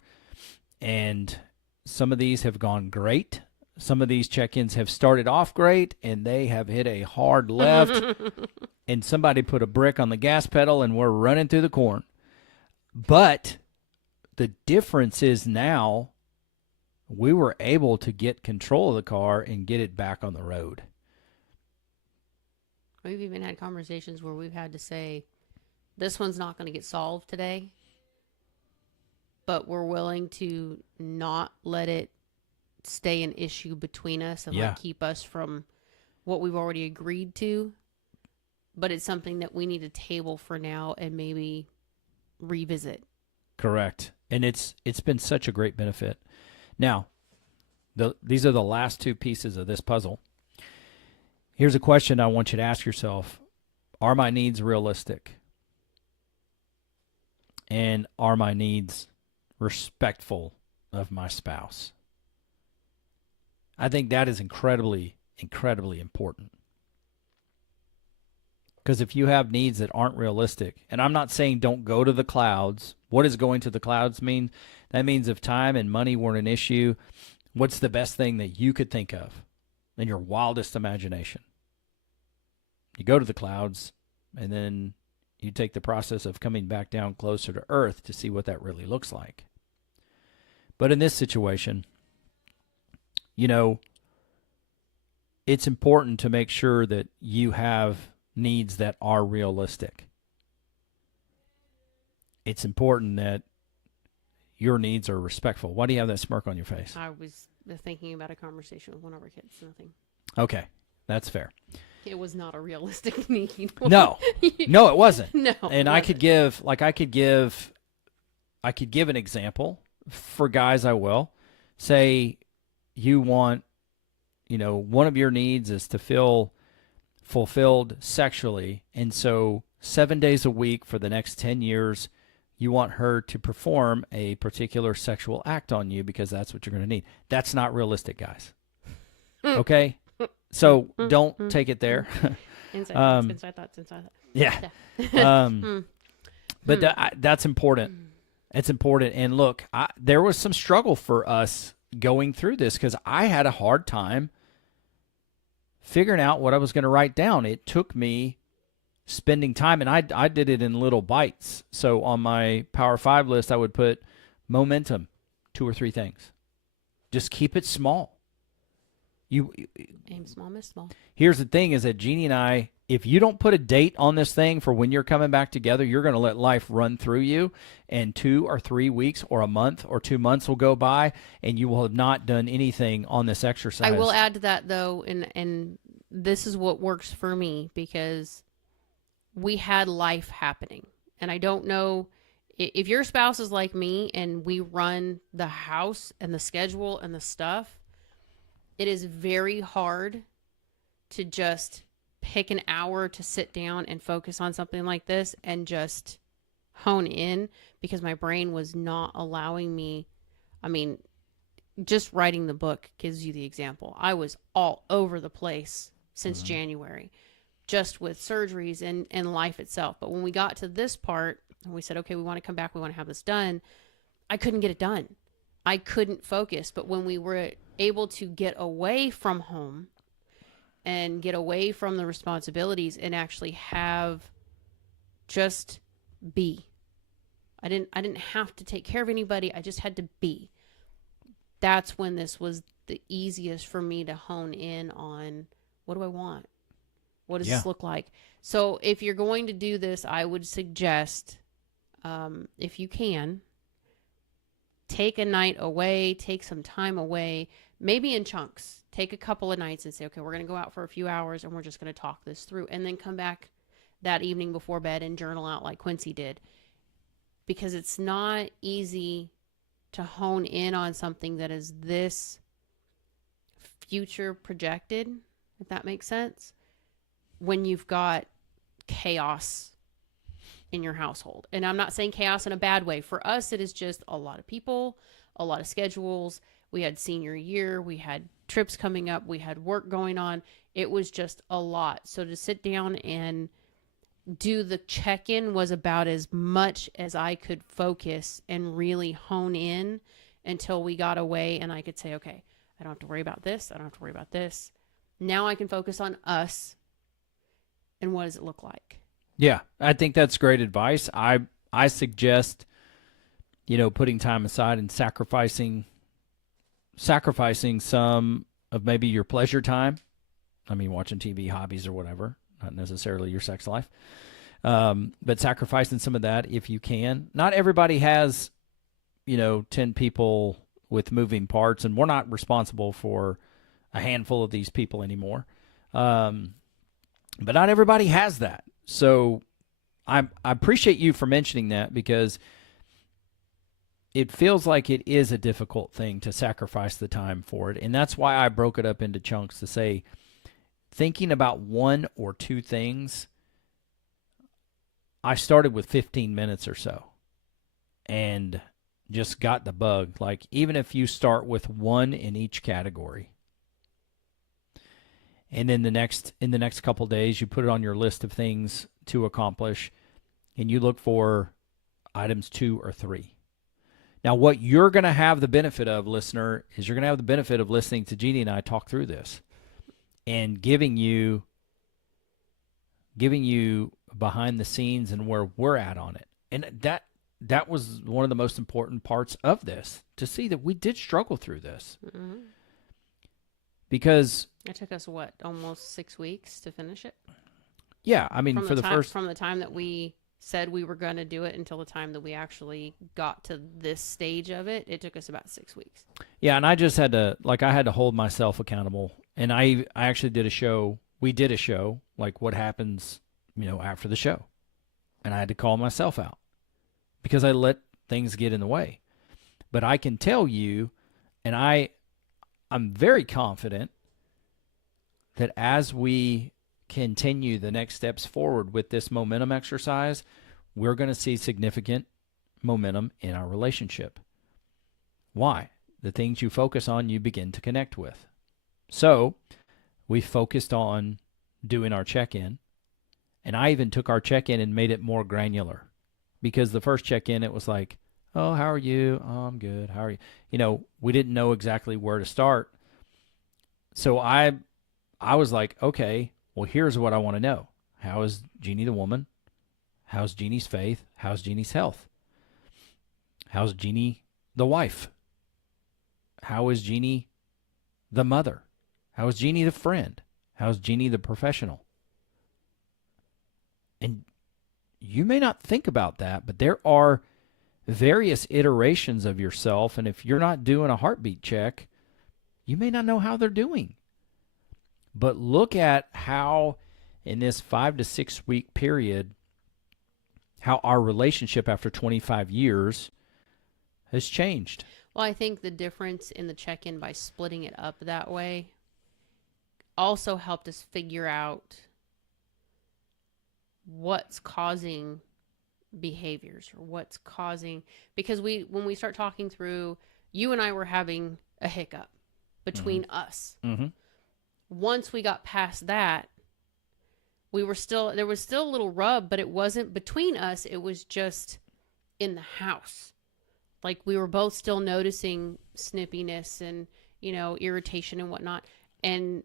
And some of these have gone great. Some of these check-ins have started off great, and they have hit a hard left, and somebody put a brick on the gas pedal, and we're running through the corn. But the difference is now we were able to get control of the car and get it back on the road. We've even had conversations where we've had to say, this one's not going to get solved today, but we're willing to not let it stay an issue between us and like keep us from what we've already agreed to. But it's something that we need to table for now and maybe revisit. Correct. And it's been such a great benefit. Now, these are the last two pieces of this puzzle. Here's a question I want you to ask yourself. Are my needs realistic? And are my needs respectful of my spouse? I think that is incredibly, incredibly important. Because if you have needs that aren't realistic, and I'm not saying don't go to the clouds. What does going to the clouds mean? That means if time and money weren't an issue, what's the best thing that you could think of in your wildest imagination? You go to the clouds, and then you take the process of coming back down closer to earth to see what that really looks like. But in this situation, you know, it's important to make sure that you have needs that are realistic. It's important that your needs are respectful. Why do you have that smirk on your face? I was thinking about a conversation with one of our kids. Nothing. Okay, that's fair. It was not a realistic need. No, it wasn't. No, and I could give an example for guys. I will say, you want, one of your needs is to feel fulfilled sexually, and so 7 days a week for the next 10 years, you want her to perform a particular sexual act on you because that's what you're going to need. That's not realistic, guys. Okay? So don't take it there. Inside thoughts. Yeah. But that's important. It's important. And look, there was some struggle for us going through this because I had a hard time figuring out what I was going to write down. It took me spending time, and I did it in little bites. So on my Power 5 list, I would put momentum, 2 or 3 things. Just keep it small. You aim small, miss small. Here's the thing is that Jeannie and I, if you don't put a date on this thing for when you're coming back together, you're going to let life run through you, and 2 or 3 weeks or a month or 2 months will go by, and you will have not done anything on this exercise. I will add to that, though, and this is what works for me, because we had life happening. And I don't know if your spouse is like me and we run the house and the schedule and the stuff. It is very hard to just pick an hour to sit down and focus on something like this and just hone in, because my brain was not allowing me. I mean, just writing the book gives you the example. I was all over the place since January, just with surgeries and life itself. But when we got to this part and we said, okay, we want to come back, we want to have this done, I couldn't get it done. I couldn't focus. But when we were able to get away from home and get away from the responsibilities and actually have just be. I didn't have to take care of anybody. I just had to be. That's when this was the easiest for me to hone in on, what do I want? What does this look like? So if you're going to do this, I would suggest, if you can, take a night away, take some time away, maybe in chunks. Take a couple of nights and say, okay, we're going to go out for a few hours and we're just going to talk this through. And then come back that evening before bed and journal out like Quincy did. Because it's not easy to hone in on something that is this future projected, if that makes sense, when you've got chaos in your household. And I'm not saying chaos in a bad way. For us, it is just a lot of people, a lot of schedules. We had senior year, we had trips coming up, we had work going on. It was just a lot. So to sit down and do the check-in was about as much as I could focus and really hone in until we got away and I could say, okay, I don't have to worry about this. I don't have to worry about this. Now I can focus on us and what does it look like? Yeah, I think that's great advice. I suggest, putting time aside and sacrificing some of maybe your pleasure time. I mean, watching TV, hobbies, or whatever, not necessarily your sex life. But sacrificing some of that if you can. Not everybody has, 10 people with moving parts, and we're not responsible for a handful of these people anymore. But not everybody has that. So I appreciate you for mentioning that, because it feels like it is a difficult thing to sacrifice the time for it. And that's why I broke it up into chunks to say, thinking about one or two things, I started with 15 minutes or so and just got the bug. Like, even if you start with one in each category, and then in the next couple days, you put it on your list of things to accomplish, and you look for items 2 or 3. Now, what you're going to have the benefit of, listener, is you're going to have the benefit of listening to Jeannie and I talk through this and giving you behind the scenes and where we're at on it. And that was one of the most important parts of this, to see that we did struggle through this. Mm-hmm. Because it took us, almost 6 weeks to finish it? Yeah, I mean, from the time that we said we were going to do it until the time that we actually got to this stage of it, it took us about 6 weeks. Yeah, and I just had to, I had to hold myself accountable. And I actually did a show. We did a show, like what happens, after the show. And I had to call myself out because I let things get in the way. But I can tell you, and I'm very confident that as we continue the next steps forward with this momentum exercise, we're going to see significant momentum in our relationship. Why? The things you focus on, you begin to connect with. So we focused on doing our check-in, and I even took our check-in and made it more granular, because the first check-in, it was like, oh, how are you? Oh, I'm good. How are you? We didn't know exactly where to start. So I was like, okay, well, here's what I want to know. How is Jeannie the woman? How's Jeannie's faith? How's Jeannie's health? How's Jeannie the wife? How is Jeannie the mother? How is Jeannie the friend? How's Jeannie the professional? And you may not think about that, but there are various iterations of yourself, and if you're not doing a heartbeat check, you may not know how they're doing. But look at how, in this 5 to 6 week period, how our relationship after 25 years has changed. Well, I think the difference in the check-in by splitting it up that way also helped us figure out what's causing behaviors, or what's causing, because when we start talking through, you and I were having a hiccup between us. Mm-hmm. Once we got past that, there was still a little rub, but it wasn't between us. It was just in the house. Like, we were both still noticing snippiness and, irritation and whatnot. And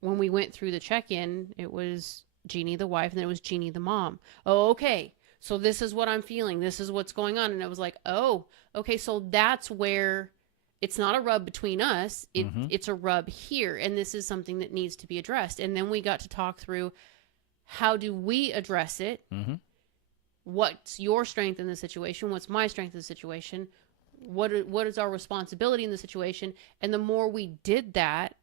when we went through the check-in, it was Jeannie the wife, and then it was Jeannie the mom. Oh, okay. So this is what I'm feeling. This is what's going on. And it was like, oh, okay. So that's where it's not a rub between us. It's a rub here. And this is something that needs to be addressed. And then we got to talk through, how do we address it? Mm-hmm. What's your strength in the situation? What's my strength in the situation? what is our responsibility in the situation? And the more we did that,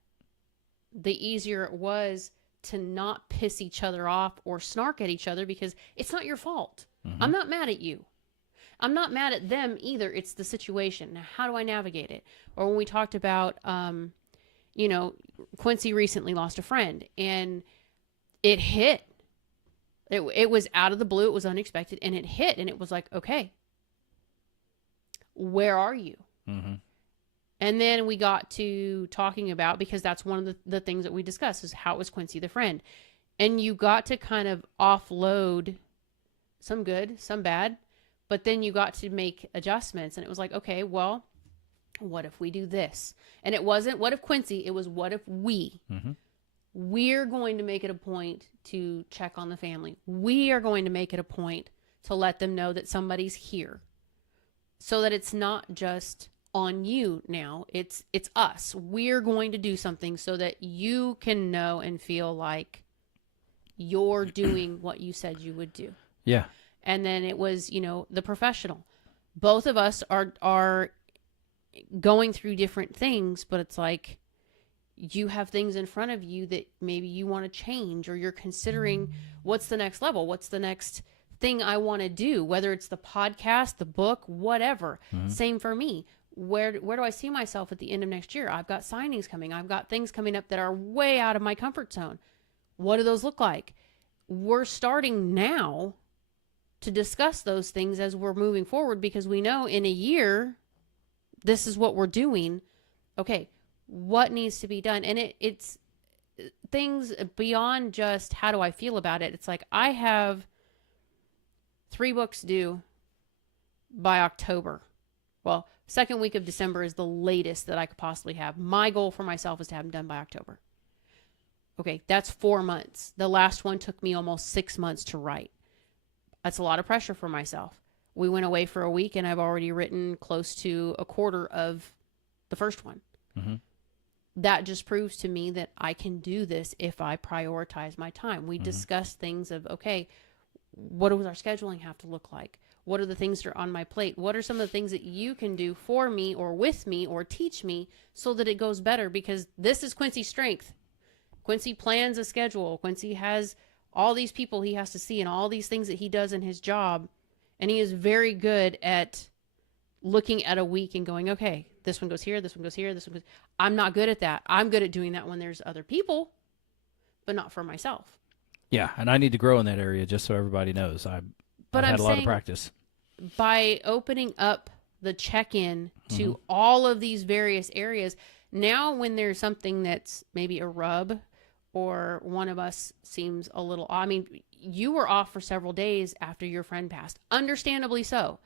the easier it was to not piss each other off or snark at each other, because it's not your fault. I'm not mad at you. I'm not mad at them either. It's the situation. Now, how do I navigate it? Or when we talked about, Quincy recently lost a friend, and it hit. It was out of the blue. It was unexpected, and it hit. And it was like, okay, where are you? Mm-hmm. And then we got to talking about, because that's one of the things that we discussed, is how was Quincy the friend? And you got to kind of offload some good, some bad, but then you got to make adjustments. And it was like, okay, well, what if we do this? And it wasn't what if Quincy, it was what if we. Mm-hmm. We're going to make it a point to check on the family. We are going to make it a point to let them know that somebody's here, so that it's not just on you now. It's us. We're going to do something so that you can know and feel like you're doing what you said you would do. Yeah. And then it was, the professional. Both of us are going through different things, but it's like, you have things in front of you that maybe you want to change, or you're considering what's the next level, what's the next thing I want to do, whether it's the podcast, the book, whatever. Mm-hmm. Same for me. Where do I see myself at the end of next year? I've got signings coming. I've got things coming up that are way out of my comfort zone. What do those look like? We're starting now to discuss those things as we're moving forward, because we know in a year, this is what we're doing. Okay, what needs to be done? And it's things beyond just how do I feel about it. It's like, I have 3 books due by October. Well, second week of December is the latest that I could possibly have. My goal for myself is to have them done by October. Okay, that's 4 months. The last one took me almost 6 months to write. That's a lot of pressure for myself. We went away for a week, and I've already written close to a quarter of the first one. Mm-hmm. That just proves to me that I can do this if I prioritize my time. We discussed things of, okay, what does our scheduling have to look like? What are the things that are on my plate? What are some of the things that you can do for me or with me or teach me so that it goes better? Because this is Quincy's strength. Quincy plans a schedule. Quincy has all these people he has to see and all these things that he does in his job. And he is very good at looking at a week and going, okay, this one goes here, this one goes here, this one goes. I'm not good at that. I'm good at doing that when there's other people, but not for myself. Yeah, and I need to grow in that area, just so everybody knows. I've had a lot of practice. By opening up the check-in to all of these various areas, now when there's something that's maybe a rub, or one of us seems a little, I mean, you were off for several days after your friend passed, understandably so.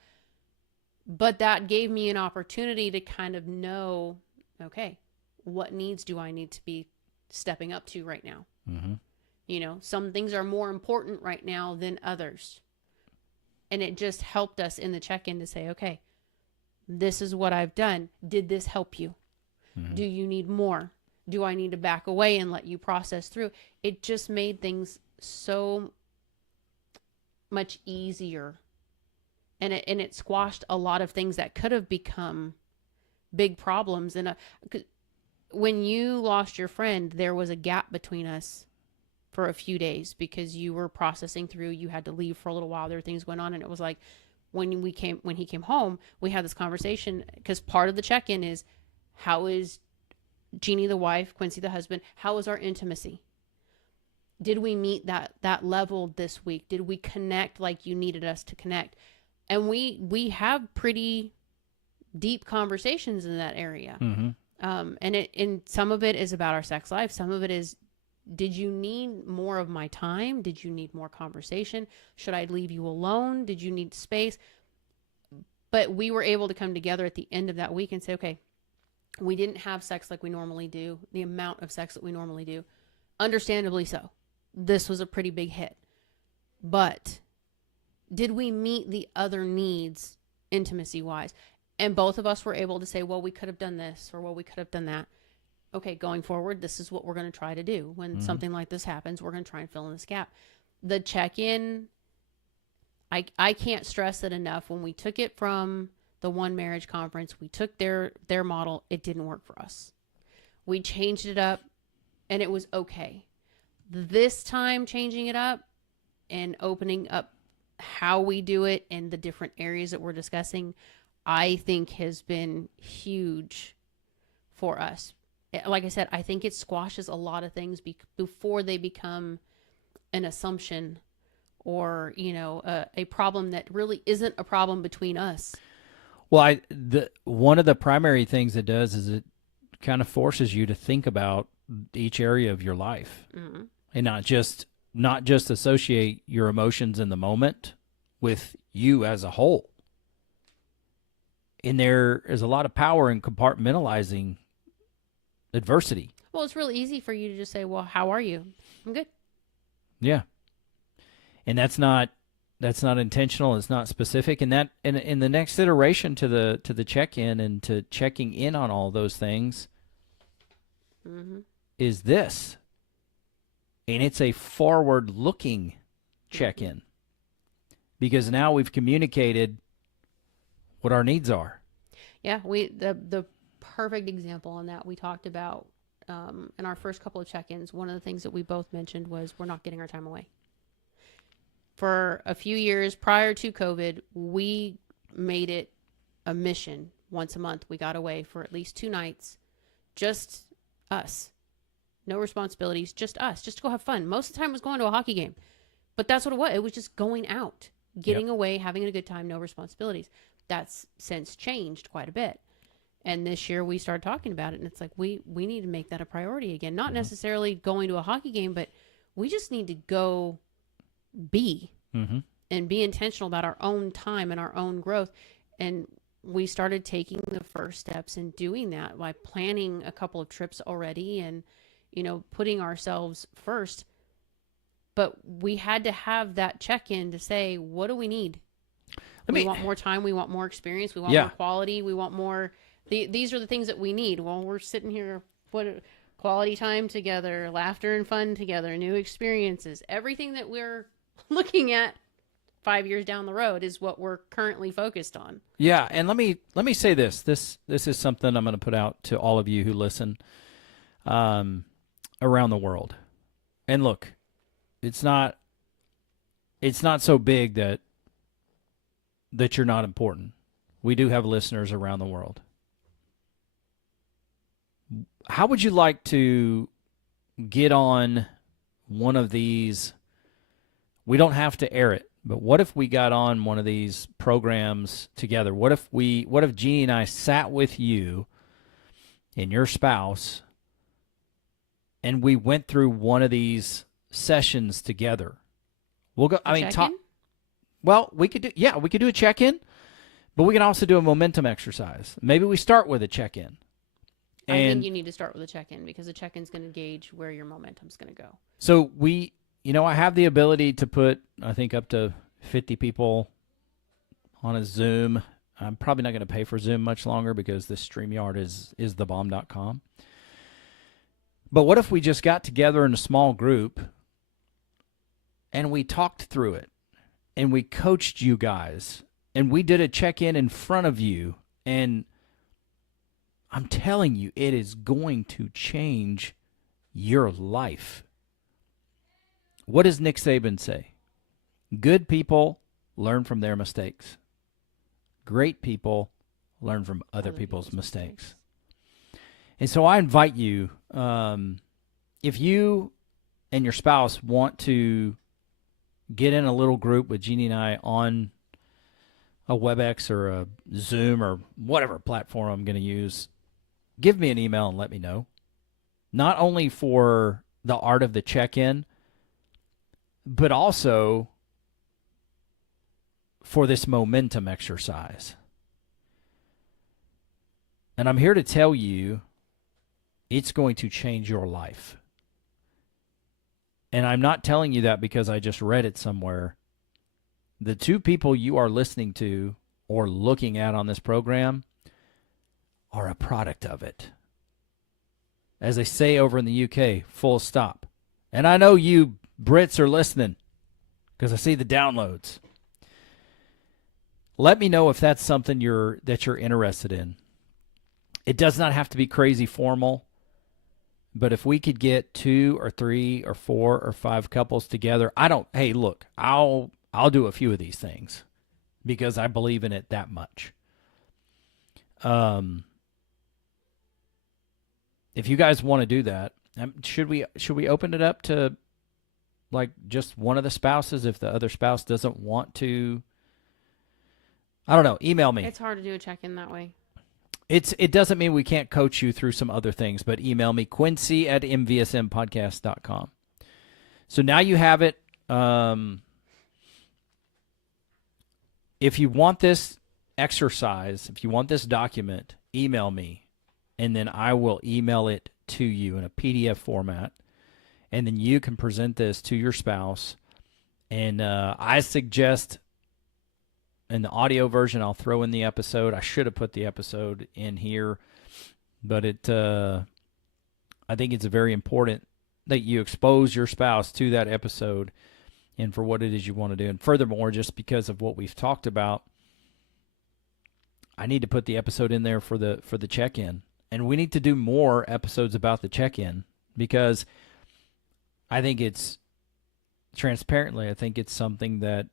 But that gave me an opportunity to kind of know, okay, what needs do I need to be stepping up to right now? Mm-hmm. Some things are more important right now than others. And it just helped us in the check-in to say, okay, this is what I've done. Did this help you? Mm-hmm. Do you need more? Do I need to back away and let you process through? It just made things so much easier. And it squashed a lot of things that could have become big problems. And when you lost your friend, there was a gap between us for a few days because you were processing through. You had to leave for a little while. There were things going on, and it was like when he came home, we had this conversation, because part of the check-in is, how is Jeannie the wife, Quincy the husband? How is our intimacy? Did we meet that level this week? Did we connect like you needed us to connect? And we have pretty deep conversations in that area. Mm-hmm. And some of it is about our sex life. Some of it is, did you need more of my time? Did you need more conversation? Should I leave you alone? Did you need space? But we were able to come together at the end of that week and say, okay, we didn't have sex like we normally do, the amount of sex that we normally do. Understandably so. This was a pretty big hit. But did we meet the other needs intimacy-wise? And both of us were able to say, well, we could have done this, or well, we could have done that. Okay, going forward, this is what we're going to try to do. When something like this happens, we're going to try and fill in this gap. The check-in, I can't stress it enough. When we took it from the One Marriage Conference. We took their model. It didn't work for us. We changed it up, and it was okay. This time, changing it up and opening up how we do it and the different areas that we're discussing, I think has been huge for us. Like I said, I think it squashes a lot of things before they become an assumption or, a problem that really isn't a problem between us. Well, one of the primary things it does is it kind of forces you to think about each area of your life, Mm-hmm. and not just associate your emotions in the moment with you as a whole. And there is a lot of power in compartmentalizing adversity. Well, it's really easy for you to just say, well, how are you? I'm good. Yeah. And that's not intentional, it's not specific, and that in the next iteration to the check-in and to checking in on all those things Mm-hmm. is this. And it's a forward-looking check-in. Because now we've communicated what our needs are. Yeah, the perfect example on that we talked about in our first couple of check-ins. One of the things that we both mentioned was we're not getting our time away. For a few years prior to COVID, we made it a mission once a month. We got away for at least 2 nights, just us. No responsibilities, just us, just to go have fun. Most of the time it was going to a hockey game, but that's what it was. It was just going out, getting away, having a good time, no responsibilities. That's since changed quite a bit. And this year we started talking about it, and it's like we need to make that a priority again. Not necessarily going to a hockey game, but we just need to go be and be intentional about our own time and our own growth. And we started taking the first steps in doing that by planning a couple of trips already and, putting ourselves first. But we had to have that check-in to say, what do we need? We want more time. We want more experience. We want more quality. We want more. These are the things that we need. Well, we're sitting here, quality time together, laughter and fun together, new experiences. Everything that we're looking at 5 years down the road is what we're currently focused on. Yeah, and let me say this. This is something I'm going to put out to all of you who listen around the world. And look, it's not so big that you're not important. We do have listeners around the world. How would you like to get on one of these? We don't have to air it, but what if we got on one of these programs together? What if Jeannie and I sat with you and your spouse and we went through one of these sessions together? We'll go. Well, we could do a check-in, but we can also do a momentum exercise. Maybe we start with a check-in. I think you need to start with a check-in because the check-in's going to gauge where your momentum's going to go. So I have the ability to put, I think, up to 50 people on a Zoom. I'm probably not going to pay for Zoom much longer because this StreamYard is thebomb.com. But what if we just got together in a small group and we talked through it and we coached you guys and we did a check-in in front of you, and I'm telling you, it is going to change your life. What does Nick Saban say? Good people learn from their mistakes. Great people learn from other people's mistakes. And so I invite you, if you and your spouse want to get in a little group with Jeannie and I on a WebEx or a Zoom or whatever platform I'm going to use, give me an email and let me know. Not only for the art of the check-in, but also for this momentum exercise. And I'm here to tell you, it's going to change your life. And I'm not telling you that because I just read it somewhere. The 2 people you are listening to or looking at on this program are a product of it. As they say over in the UK, full stop. And I know you Brits are listening because I see the downloads. let me know if that's something that you're interested in. It does not have to be crazy formal, but if we could get 2 or 3 or 4 or 5 couples together, hey, look, I'll do a few of these things because I believe in it that much. If you guys want to do that, should we open it up to like just one of the spouses if the other spouse doesn't want to? I don't know. Email me. It's hard to do a check-in that way. It doesn't mean we can't coach you through some other things, but email me, Quincy@mvsmpodcast.com. So now you have it. If you want this exercise, if you want this document, email me, and then I will email it to you in a PDF format, and then you can present this to your spouse. And I suggest in the audio version, I'll throw in the episode. I should have put the episode in here, but I think it's very important that you expose your spouse to that episode and for what it is you want to do. And furthermore, just because of what we've talked about, I need to put the episode in there for the check-in. And we need to do more episodes about the check-in because I think it's something that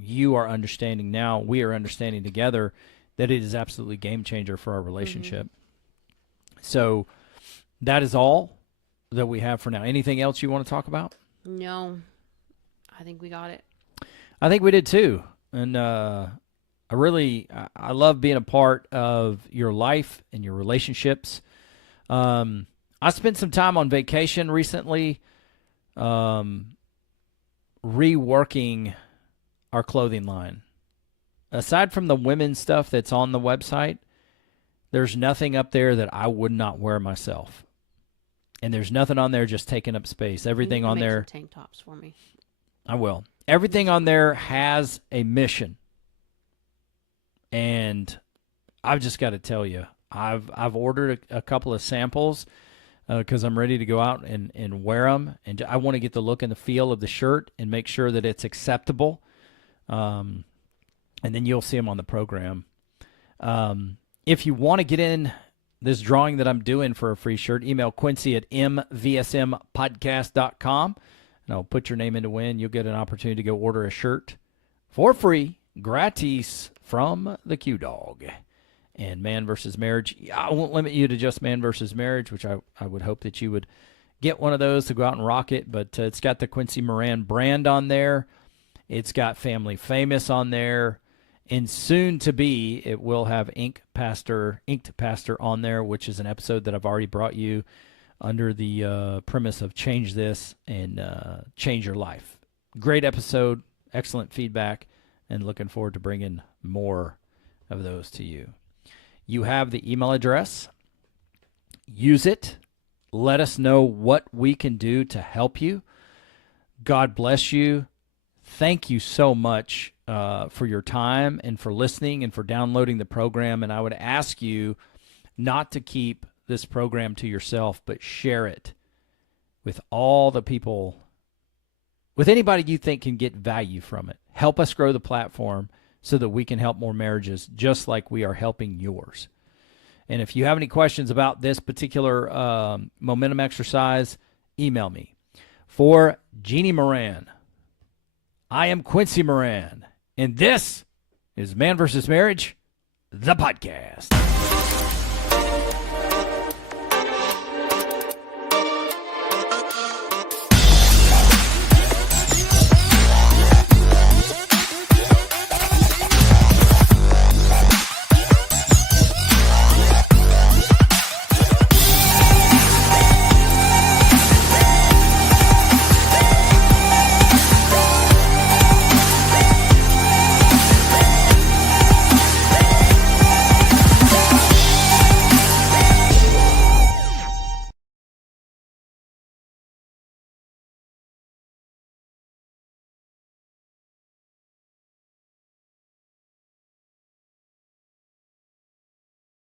you are understanding now, we are understanding together, that it is absolutely game changer for our relationship. Mm-hmm. So that is all that we have for now. Anything else you want to talk about? No, I think we got it. I think we did too. And I love being a part of your life and your relationships. I spent some time on vacation recently, reworking our clothing line. Aside from the women's stuff that's on the website, there's nothing up there that I would not wear myself. And there's nothing on there just taking up space. Everything on there. Some tank tops for me. I will. Everything on there has a mission. And I've just got to tell you, I've ordered a couple of samples because I'm ready to go out and wear them. And I want to get the look and the feel of the shirt and make sure that it's acceptable. And then you'll see them on the program. If you want to get in this drawing that I'm doing for a free shirt, email Quincy@mvsmpodcast.com, and I'll put your name in to win. You'll get an opportunity to go order a shirt for free, gratis, from the Q-Dog. And Man vs. Marriage, I won't limit you to just Man vs. Marriage, which I would hope that you would get one of those to go out and rock it, but it's got the Quincy Moran brand on there. It's got Family Famous on there. And soon to be, it will have Inked Pastor on there, which is an episode that I've already brought you under the premise of change this and change your life. Great episode, excellent feedback, and looking forward to bringing more of those to you. You have the email address. Use it. Let us know what we can do to help you. God bless you. Thank you so much for your time and for listening and for downloading the program. And I would ask you not to keep this program to yourself, but share it with all the people, with anybody you think can get value from it. Help us grow the platform so that we can help more marriages just like we are helping yours. And if you have any questions about this particular momentum exercise, email me. For Jeannie Moran, I am Quincy Moran, and this is Man vs. Marriage, the podcast.